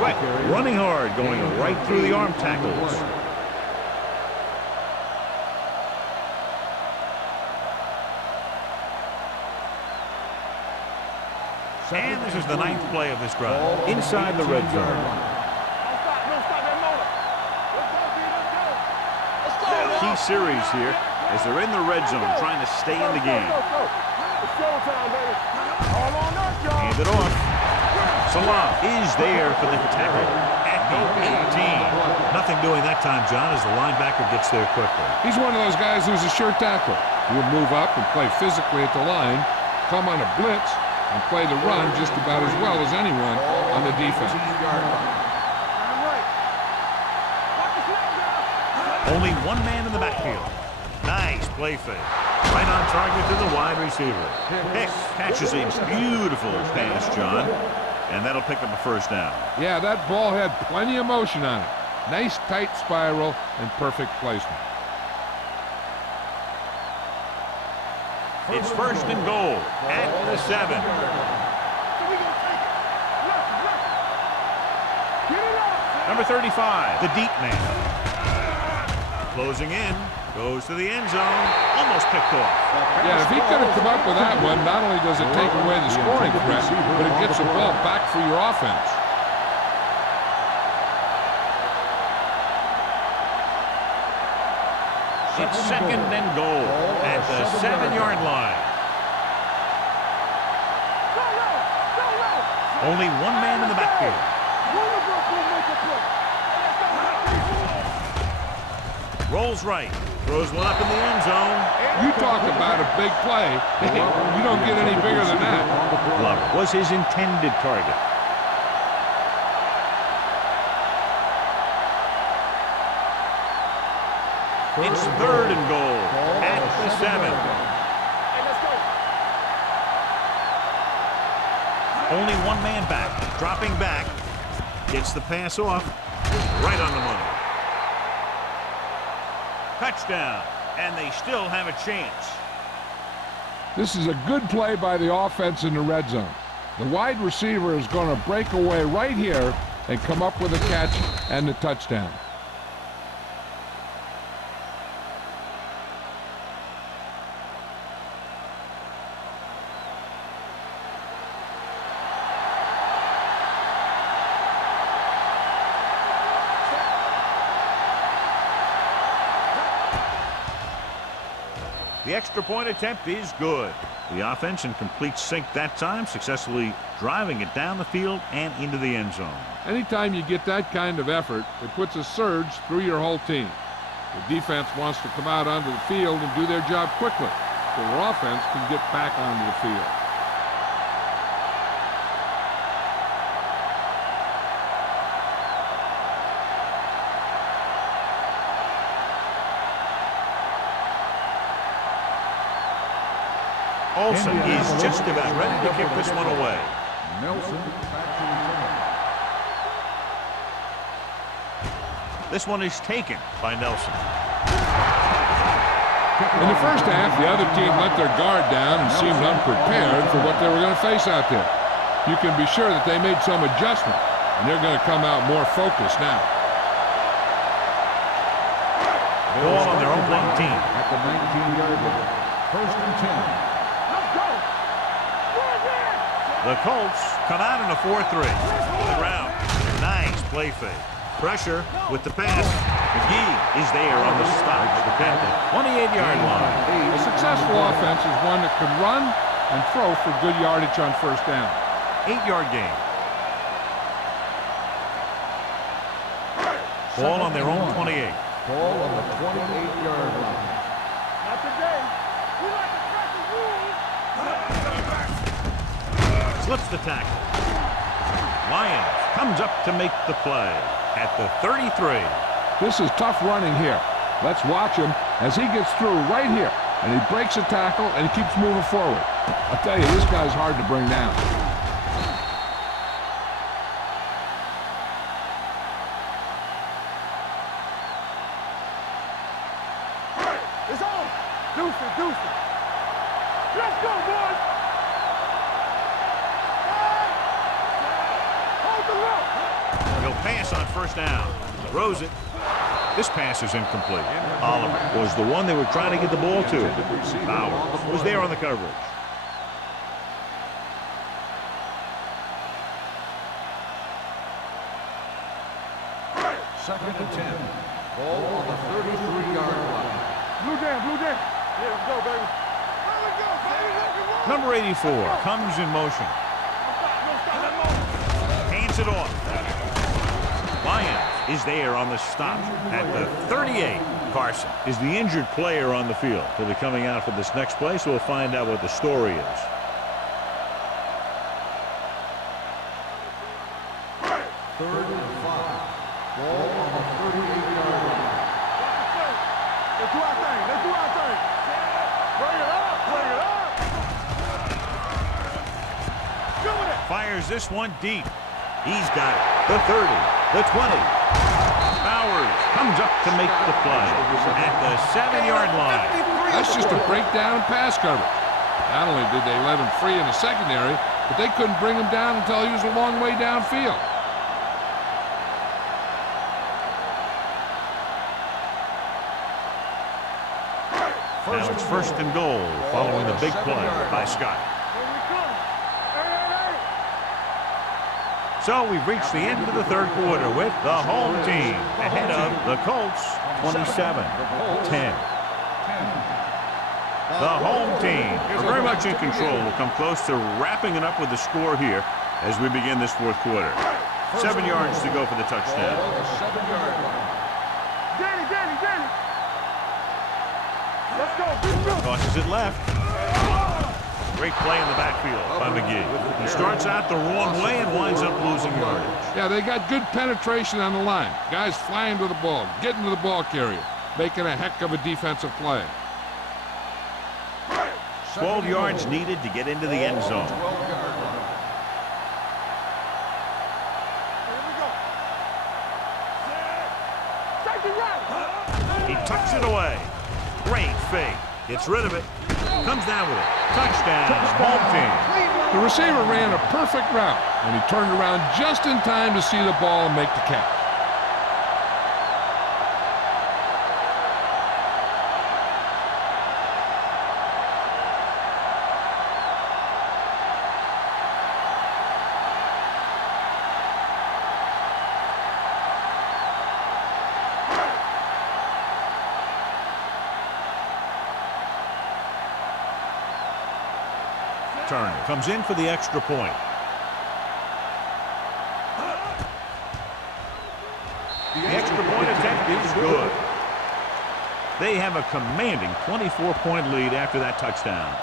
Right, running hard, going right through the arm tackles. And this is the 9th play of this drive. Inside the red zone. Key series here as they're in the red zone trying to stay in the game. Hand it off. Salam is there for the tackle at the 18. Nothing doing that time, John, as the linebacker gets there quickly. He's one of those guys who's a sure tackler. He will move up and play physically at the line, come on a blitz, and play the run just about as well as anyone on the defense. Only one man in the backfield. Nice play fake. Right on target to the wide receiver. Hicks catches a beautiful pass, John, and that'll pick up a first down. Yeah, that ball had plenty of motion on it. Nice tight spiral and perfect placement. It's first and goal at the 7. Number 35, the deep man. Closing in, goes to the end zone, almost picked off. Yeah, if he could have come up with that one, not only does it take away the scoring threat, but it gets the ball back for your offense. It's second and goal at the 7-yard line. Only one man in the backfield. Rolls right. Throws one up in the end zone. You talk about a big play. You don't get any bigger than that. Glover was his intended target. It's third and goal at the 7. Only one man back. Dropping back. Gets the pass off. Right on the money. Touchdown. And they still have a chance. This is a good play by the offense in the red zone. The wide receiver is going to break away right here and come up with a catch and the touchdown. The extra point attempt is good. The offense in complete sync that time, successfully driving it down the field and into the end zone. Anytime you get that kind of effort, it puts a surge through your whole team. The defense wants to come out onto the field and do their job quickly, so their offense can get back onto the field. Olsen is just about ready to kick this one away. Nelson back to return. This one is taken by Nelson. In the first half, the other team let their guard down and seemed unprepared for what they were going to face out there. You can be sure that they made some adjustment, and they're going to come out more focused now. Ball on their own 19. At the 19-yard line. First and 10. The Colts come out in a 4-3. The ground. Nice play fake. Pressure with the pass. McGee is there on the stop at the 28-yard line. A successful offense is one that can run and throw for good yardage on first down. 8-yard gain. Ball on their own 28. Ball on the 28-yard line. Not today. We like to crack the rules. Slips the tackle. Lyons comes up to make the play at the 33. This is tough running here. Let's watch him as he gets through right here. And he breaks a tackle and he keeps moving forward. I'll tell you, this guy's hard to bring down. It's on. Deuce it. Let's go, boys. Hold the rope. He'll pass on first down. Throws it. This pass is incomplete. Oliver was the one they were trying to get the ball to. Bowers was there on the coverage. Second and 10. Ball on the 33-yard line. Blue jam. Yeah, let's go, baby. Let's go, baby. Number 84 comes in motion. Hands it off. Lyons is there on the stop at the 38. Carson is the injured player on the field. He'll be coming out for this next play, so we'll find out what the story is. Third and 5. Ball on the 38-yard line. Let's do our thing. Bring it up. Doing it. Fires this one deep. He's got it. The 30, the 20. Bowers comes up to make the play at the 7-yard line. That's just a breakdown pass coverage. Not only did they let him free in the secondary, but they couldn't bring him down until he was a long way downfield. Now it's first and goal following the big play by Scott. Here we come. Hey. So we've reached the end of the third quarter with the home team ahead of the Colts 27-10. The home team are very much in control. We'll come close to wrapping it up with the score here as we begin this fourth quarter. 7 yards to go for the touchdown. Ball at the 7-yard line. Danny. Let's go. Tosses it left. Great play in the backfield by McGee. He starts out the wrong way and winds up losing yardage. Yeah, they got good penetration on the line. Guys flying to the ball, getting to the ball carrier, making a heck of a defensive play. 12 yards needed to get into the end zone. 12-yard line. He tucks it away. Great fake. Gets rid of it. Comes down with it. Touchdown. Home team. The receiver ran a perfect route, and he turned around just in time to see the ball and make the catch. Turner comes in for the extra point. The extra point attempt is good. They have a commanding 24-point lead after that touchdown.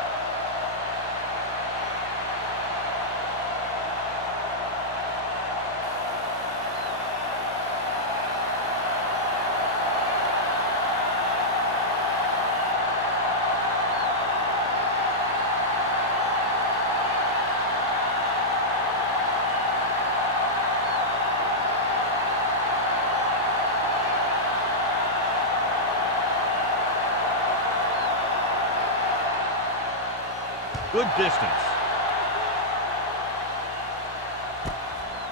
Good distance.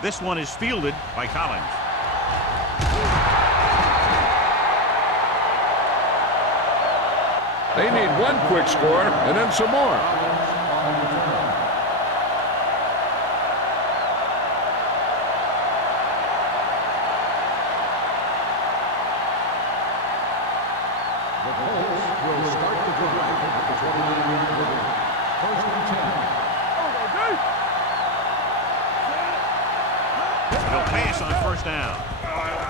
This one is fielded by Collins. They need one quick score and then some more. The Colts will start the drive at the 29-yard line. First and 10. He'll pass on first down.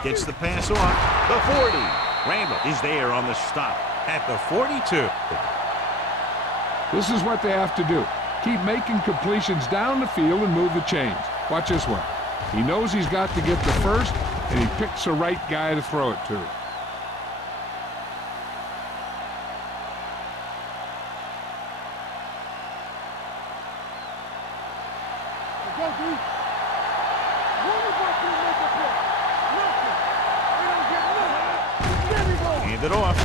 Gets the pass off. The 40. Randall is there on the stop at the 42. This is what they have to do. Keep making completions down the field and move the chains. Watch this one. He knows he's got to get the first, and he picks the right guy to throw it to. Hand it off.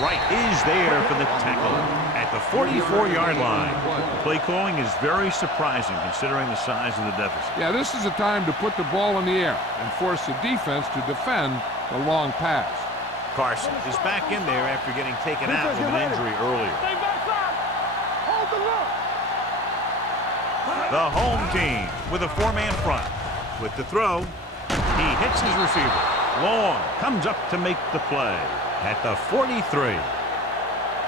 Wright is there for the tackle at the 44-yard line. Play calling is very surprising considering the size of the deficit. Yeah, this is a time to put the ball in the air and force the defense to defend the long pass. Carson is back in there after getting taken out with an injury earlier. Stay backside. Hold the look. The home team with a four-man front. With the throw, he hits his receiver. Long comes up to make the play at the 43.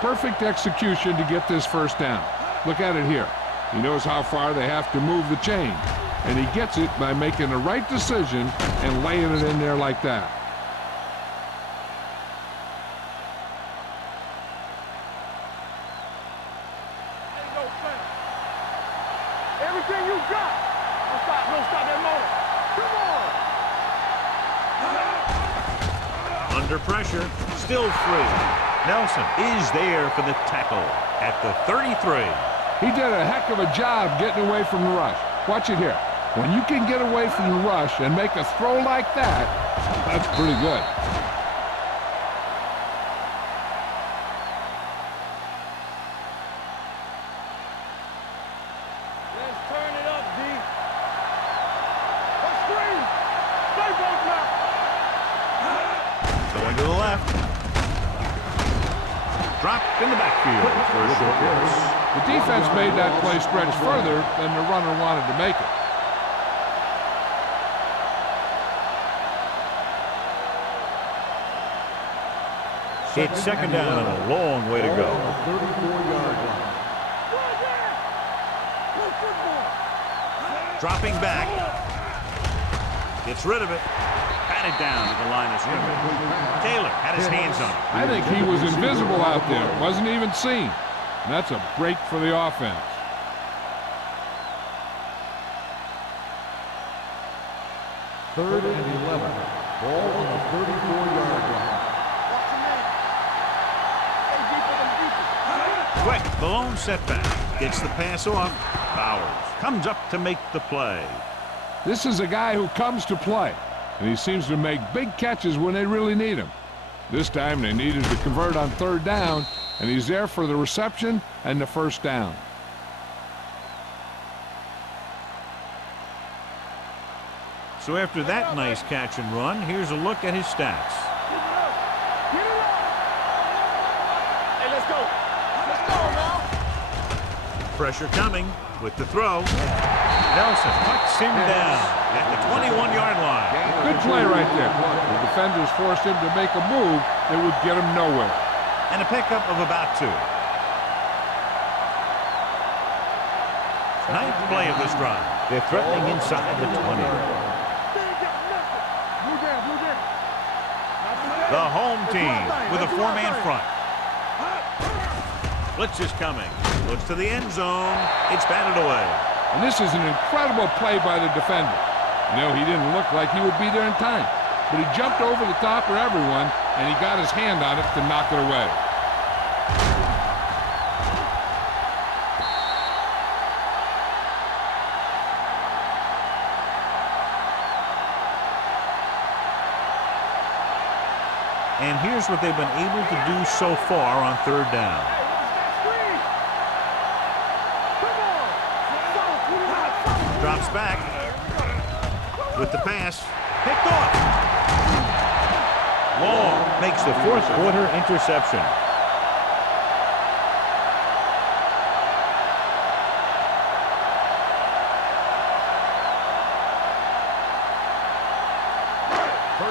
Perfect execution to get this first down. Look at it here. He knows how far they have to move the chain, and he gets it by making the right decision and laying it in there like that. Everything you got. Don't stop that motor. Come on. Under pressure, still free. Nelson is there for the tackle at the 33. He did a heck of a job getting away from the rush. Watch it here. When you can get away from the rush and make a throw like that, that's pretty good. Let's turn it up, D. Let's screen. Stay both now. Going to the left. Dropped in the backfield for a short pass. The defense made that play stretch further than the runner wanted to make it. It's second down and a long way to go. 34-yard line. Dropping back. Gets rid of it. Batted down to the line of scrimmage. Taylor had his hands on it. I think he was invisible out there. Wasn't even seen. And that's a break for the offense. Third and 11. Ball on the 34-yard line. Quick, the lone setback. Gets the pass off. Bowers comes up to make the play. This is a guy who comes to play, and he seems to make big catches when they really need him. This time they needed to convert on third down, and he's there for the reception and the first down. So after that nice catch and run, here's a look at his stats. Hey, let's go. Let's go now. Pressure coming with the throw. Nelson cuts him down at the 21-yard line. Good play right there. The defenders forced him to make a move that would get him nowhere. And a pickup of about 2. Ninth play of this drive. They're threatening inside the 20. The home team with a 4-man front. Blitz is coming. Looks to the end zone. It's batted away. And this is an incredible play by the defender. You know, he didn't look like he would be there in time, but he jumped over the top of everyone, and he got his hand on it to knock it away. And here's what they've been able to do so far on third down. Drops back with the pass. Picked off. Long makes the fourth quarter interception.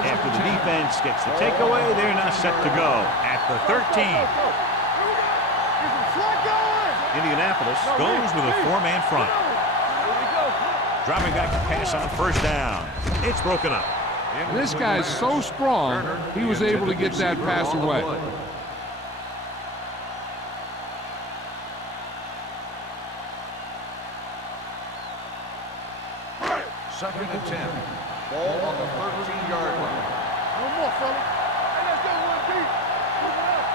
After the defense gets the takeaway, they're now set to go at the 13. Indianapolis goes with a 4-man front. Dropping back to pass on first down. It's broken up. This guy's so strong, he was able to get that pass away. Second and 10. Ball on the 13-yard line. No more, fella. Hey, let's go, 1 deep. Move it up.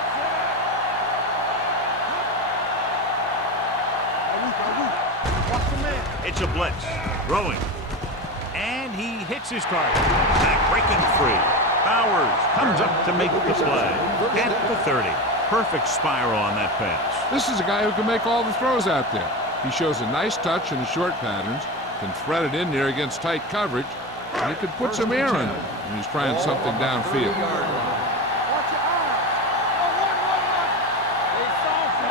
Watch the man. It's a blitz. Throwing. And he hits his target. Back breaking free. Bowers comes up to make the play. At the 30. Perfect spiral on that pass. This is a guy who can make all the throws out there. He shows a nice touch in the short patterns, can thread it in there against tight coverage, and he could put some air in it when he's trying something downfield.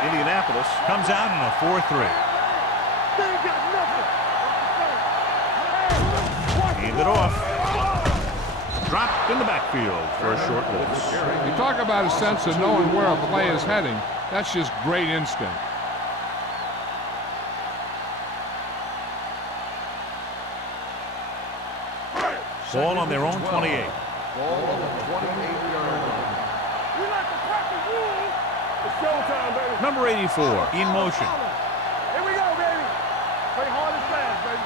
Indianapolis comes out in a 4-3. Hand it off. Dropped in the backfield for a short loss. You talk about a sense of knowing where a play is heading. That's just great instinct. Ball on their own 28. Ball on the 28-yard line. We like to crack the rules. It's showtime, baby. Number 84 in motion. Here we go, baby. Play hard and fast, baby.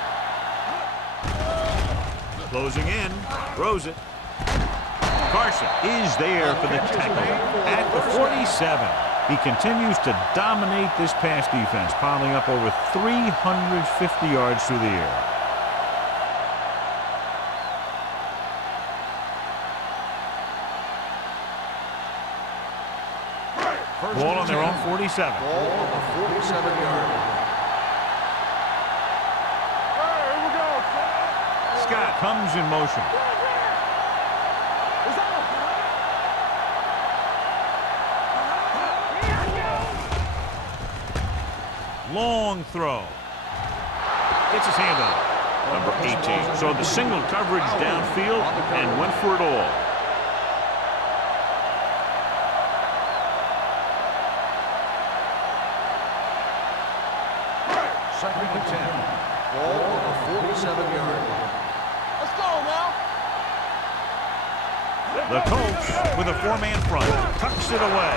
Closing in. Throws it. Carson is there for the tackle at the 47. He continues to dominate this pass defense, piling up over 350 yards through the air. Ball on their own 47. Ball on the 47-yard line. Here we go. Scott comes in motion. It's on. Long throw. Gets his hand on it. Number 18. So the single coverage downfield and went for it all. Second and 10. Ball on the 47-yard line. Let's go now. The Colts with a four-man front. Tucks it away.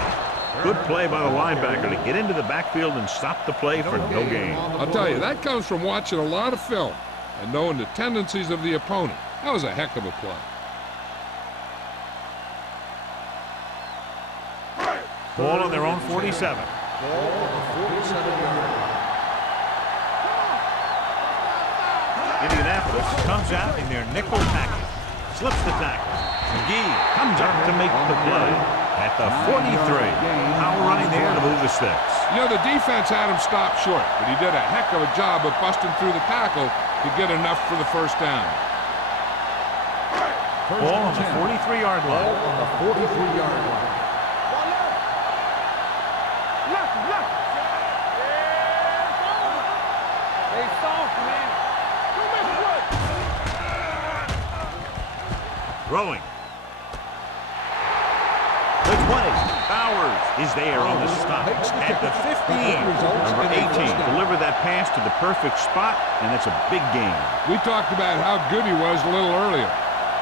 Good play by the linebacker to get into the backfield and stop the play for no gain. I'll tell you, that comes from watching a lot of film and knowing the tendencies of the opponent. That was a heck of a play. Ball on their own 47. Ball on the 47-yard line. Indianapolis comes out in their nickel package. Slips the tackle. McGee comes up to make the play at the 43. Power running there to move the sticks. You know, the defense had him stopped short, but he did a heck of a job of busting through the tackle to get enough for the first down. Ball on the 43-yard line. Ball on the 43-yard line. They soft, man. Don't make it work. Throwing. The 20. Bowers is there on the stop at the 15. Number 18 delivered that pass to the perfect spot, and it's a big gain. We talked about how good he was a little earlier.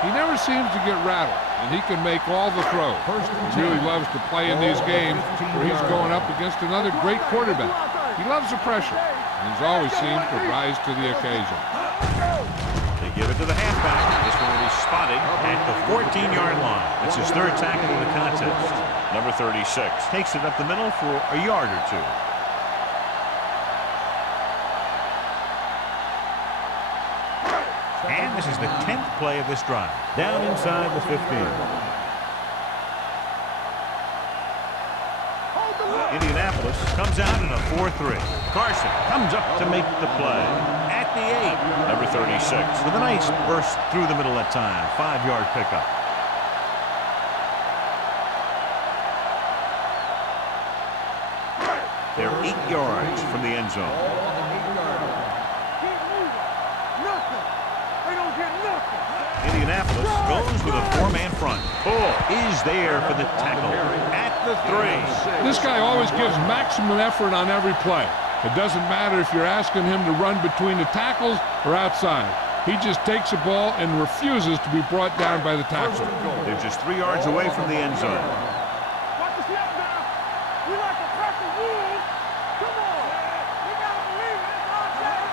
He never seems to get rattled, and he can make all the throws. He really loves to play in these games where he's going up against another great quarterback. He loves the pressure, and he's always seemed to rise to the occasion. They give it to the halfback. This one will be spotted at the 14-yard line. It's his third tackle of the contest. Number 36 takes it up the middle for a yard or two. And this is the 10th play of this drive. Down inside the 15. Indianapolis comes out in a 4-3. Carson comes up to make the play at the 8. Number 36 with a nice burst through the middle that time. 5-yard pickup. They're 8 yards from the end zone. Indianapolis goes with a four-man front. Bull is there for the tackle at the 3. This guy always gives maximum effort on every play. It doesn't matter if you're asking him to run between the tackles or outside. He just takes the ball and refuses to be brought down by the tackle. They're just 3 yards away from the end zone. Watch the snap now. We like to crack the rules. Come on. You gotta believe it. It's our shot.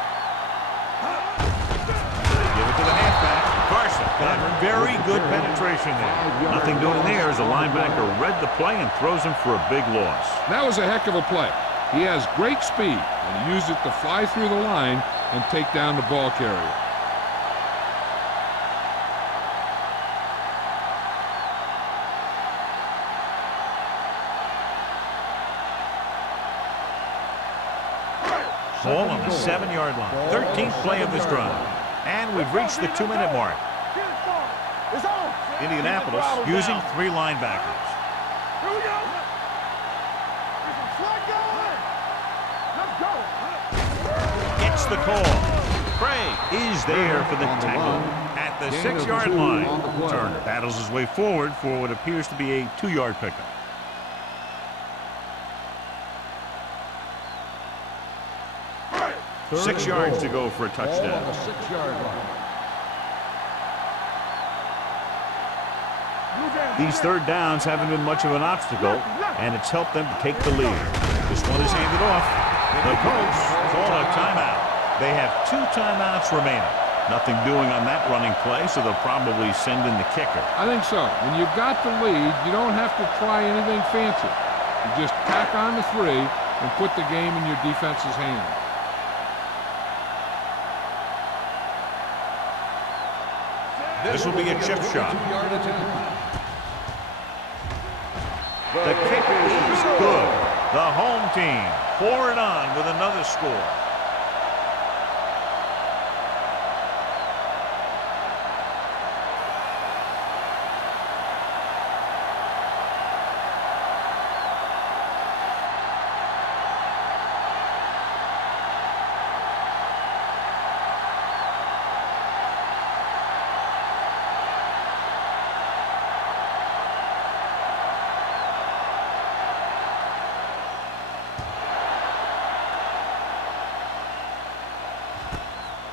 They give it to the halfback. Carson got very good penetration there. Nothing doing there as the linebacker read the play and throws him for a big loss. That was a heck of a play. He has great speed, and he used it to fly through the line and take down the ball carrier. Ball on the 7-yard line. 13th play of this drive. And we've reached the 2-minute mark. It's on. Indianapolis using 3 linebackers. Here we go. It's a flag going. Let's go. Gets the call. Craig is there for the tackle at the 6-yard line. Turner battles his way forward for what appears to be a 2-yard pickup. Six yards to go for a touchdown. Ball on the 6-yard line. These third downs haven't been much of an obstacle, and it's helped them to take the lead. This one is handed off. The Colts call a timeout. They have 2 timeouts remaining. Nothing doing on that running play, so they'll probably send in the kicker. I think so. When you've got the lead, you don't have to try anything fancy. You just tack on the 3 and put the game in your defense's hands. This will be a chip shot. 2-yard attempt. The kick is good. The home team pour it on with another score.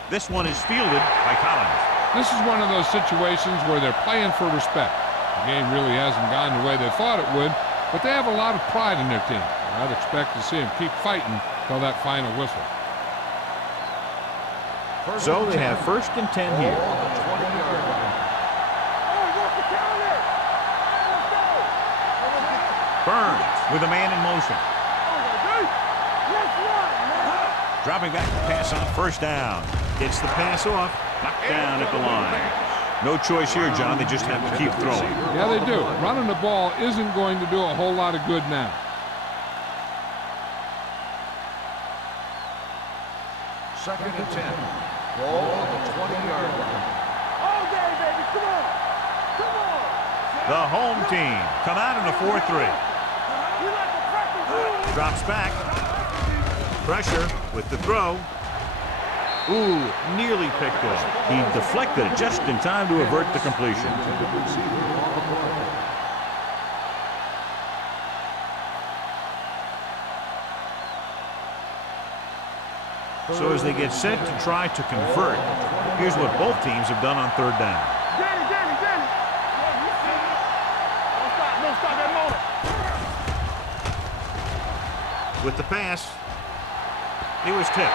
This one is fielded by Collins. This is one of those situations where they're playing for respect. The game really hasn't gone the way they thought it would, but they have a lot of pride in their team. I'd expect to see them keep fighting till that final whistle. So they have 1st and 10 here. On the 20-yard line. Burns with a man in motion. Dropping back to pass on 1st down. Gets the pass off. Knocked down at the line. No choice here, John. They just have to keep throwing. Yeah, they do. Running the ball isn't going to do a whole lot of good now. Second and 10. Ball on the 20-yard line. All day, baby. Come on. Come on. The home team come out in a 4-3. You like the practice rule. Drops back. Pressure with the throw. Ooh, nearly picked off. He deflected it just in time to avert the completion. So as they get set to try to convert, here's what both teams have done on 3rd down. Danny. Don't stop that motor. With the pass, it was tipped.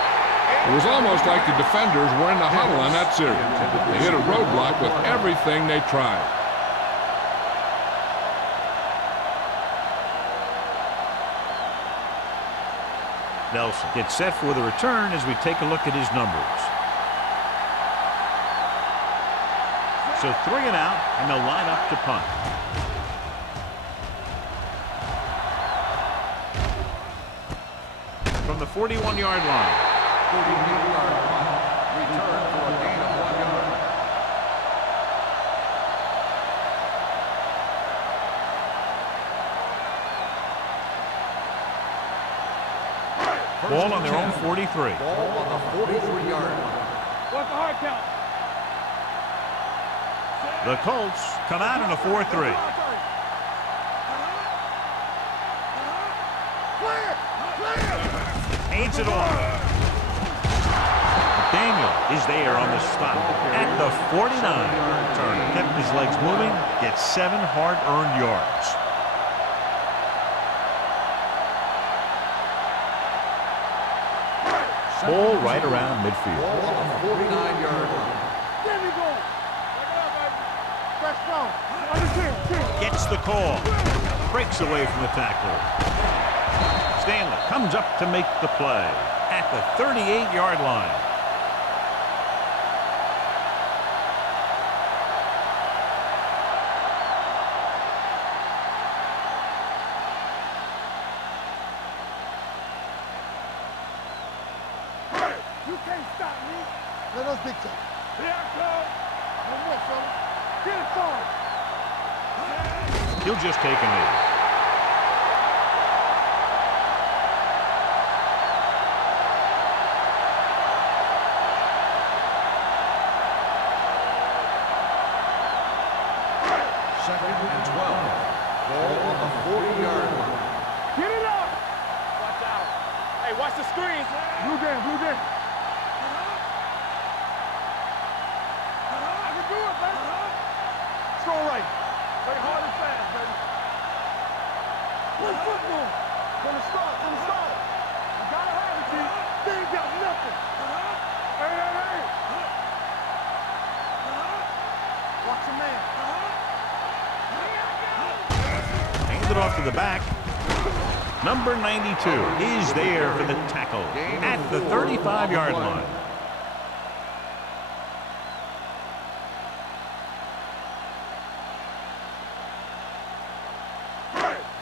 It was almost like the defenders were in the huddle on that series. They hit a roadblock with everything they tried. Nelson gets set for the return as we take a look at his numbers. So 3 and out, and they'll line up to punt. From the 41-yard line. 38-yard punt. Return for a gain of 1 yard. Ball on their own 43. Ball on the 43-yard line. What's the hard count? The Colts come out in a 4-3. Hands it off. Daniel is there on the stop at the 49. Turner kept his legs moving, gets 7 hard-earned yards. Ball right around midfield. Ball on the 49-yard line. There we go. Check it out, baby. Fresh strong. Understand. Gets the call. Breaks away from the tackler. Stanley comes up to make the play at the 38-yard line. You can't stop me. Let us dictate. Here I come. No more, fella. Get it started. He'll just take a knee. Second and 12. Ball on the 40-yard line. Get it up. Watch out. Hey, watch the screen. Blue down. I can do it, baby. Throw right. Play hard and fast, baby. Play football. Gonna start. You gotta have it, G. They ain't got nothing. Hey. Watch your man. Hands it off to the back. Number 92 is there for the tackle at the 35-yard line.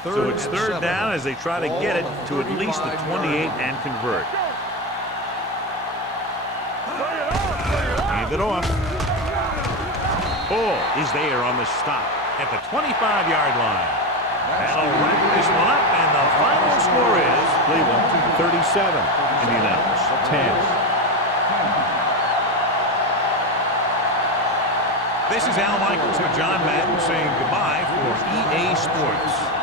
So it's third down as they try to get it to at least the 28 and convert. Hand it off. Ball is there on the stop at the 25-yard line. That'll wrap this one up, and the final score is Cleveland 37, Indianapolis 10. This is Al Michaels with John Madden saying goodbye for EA Sports.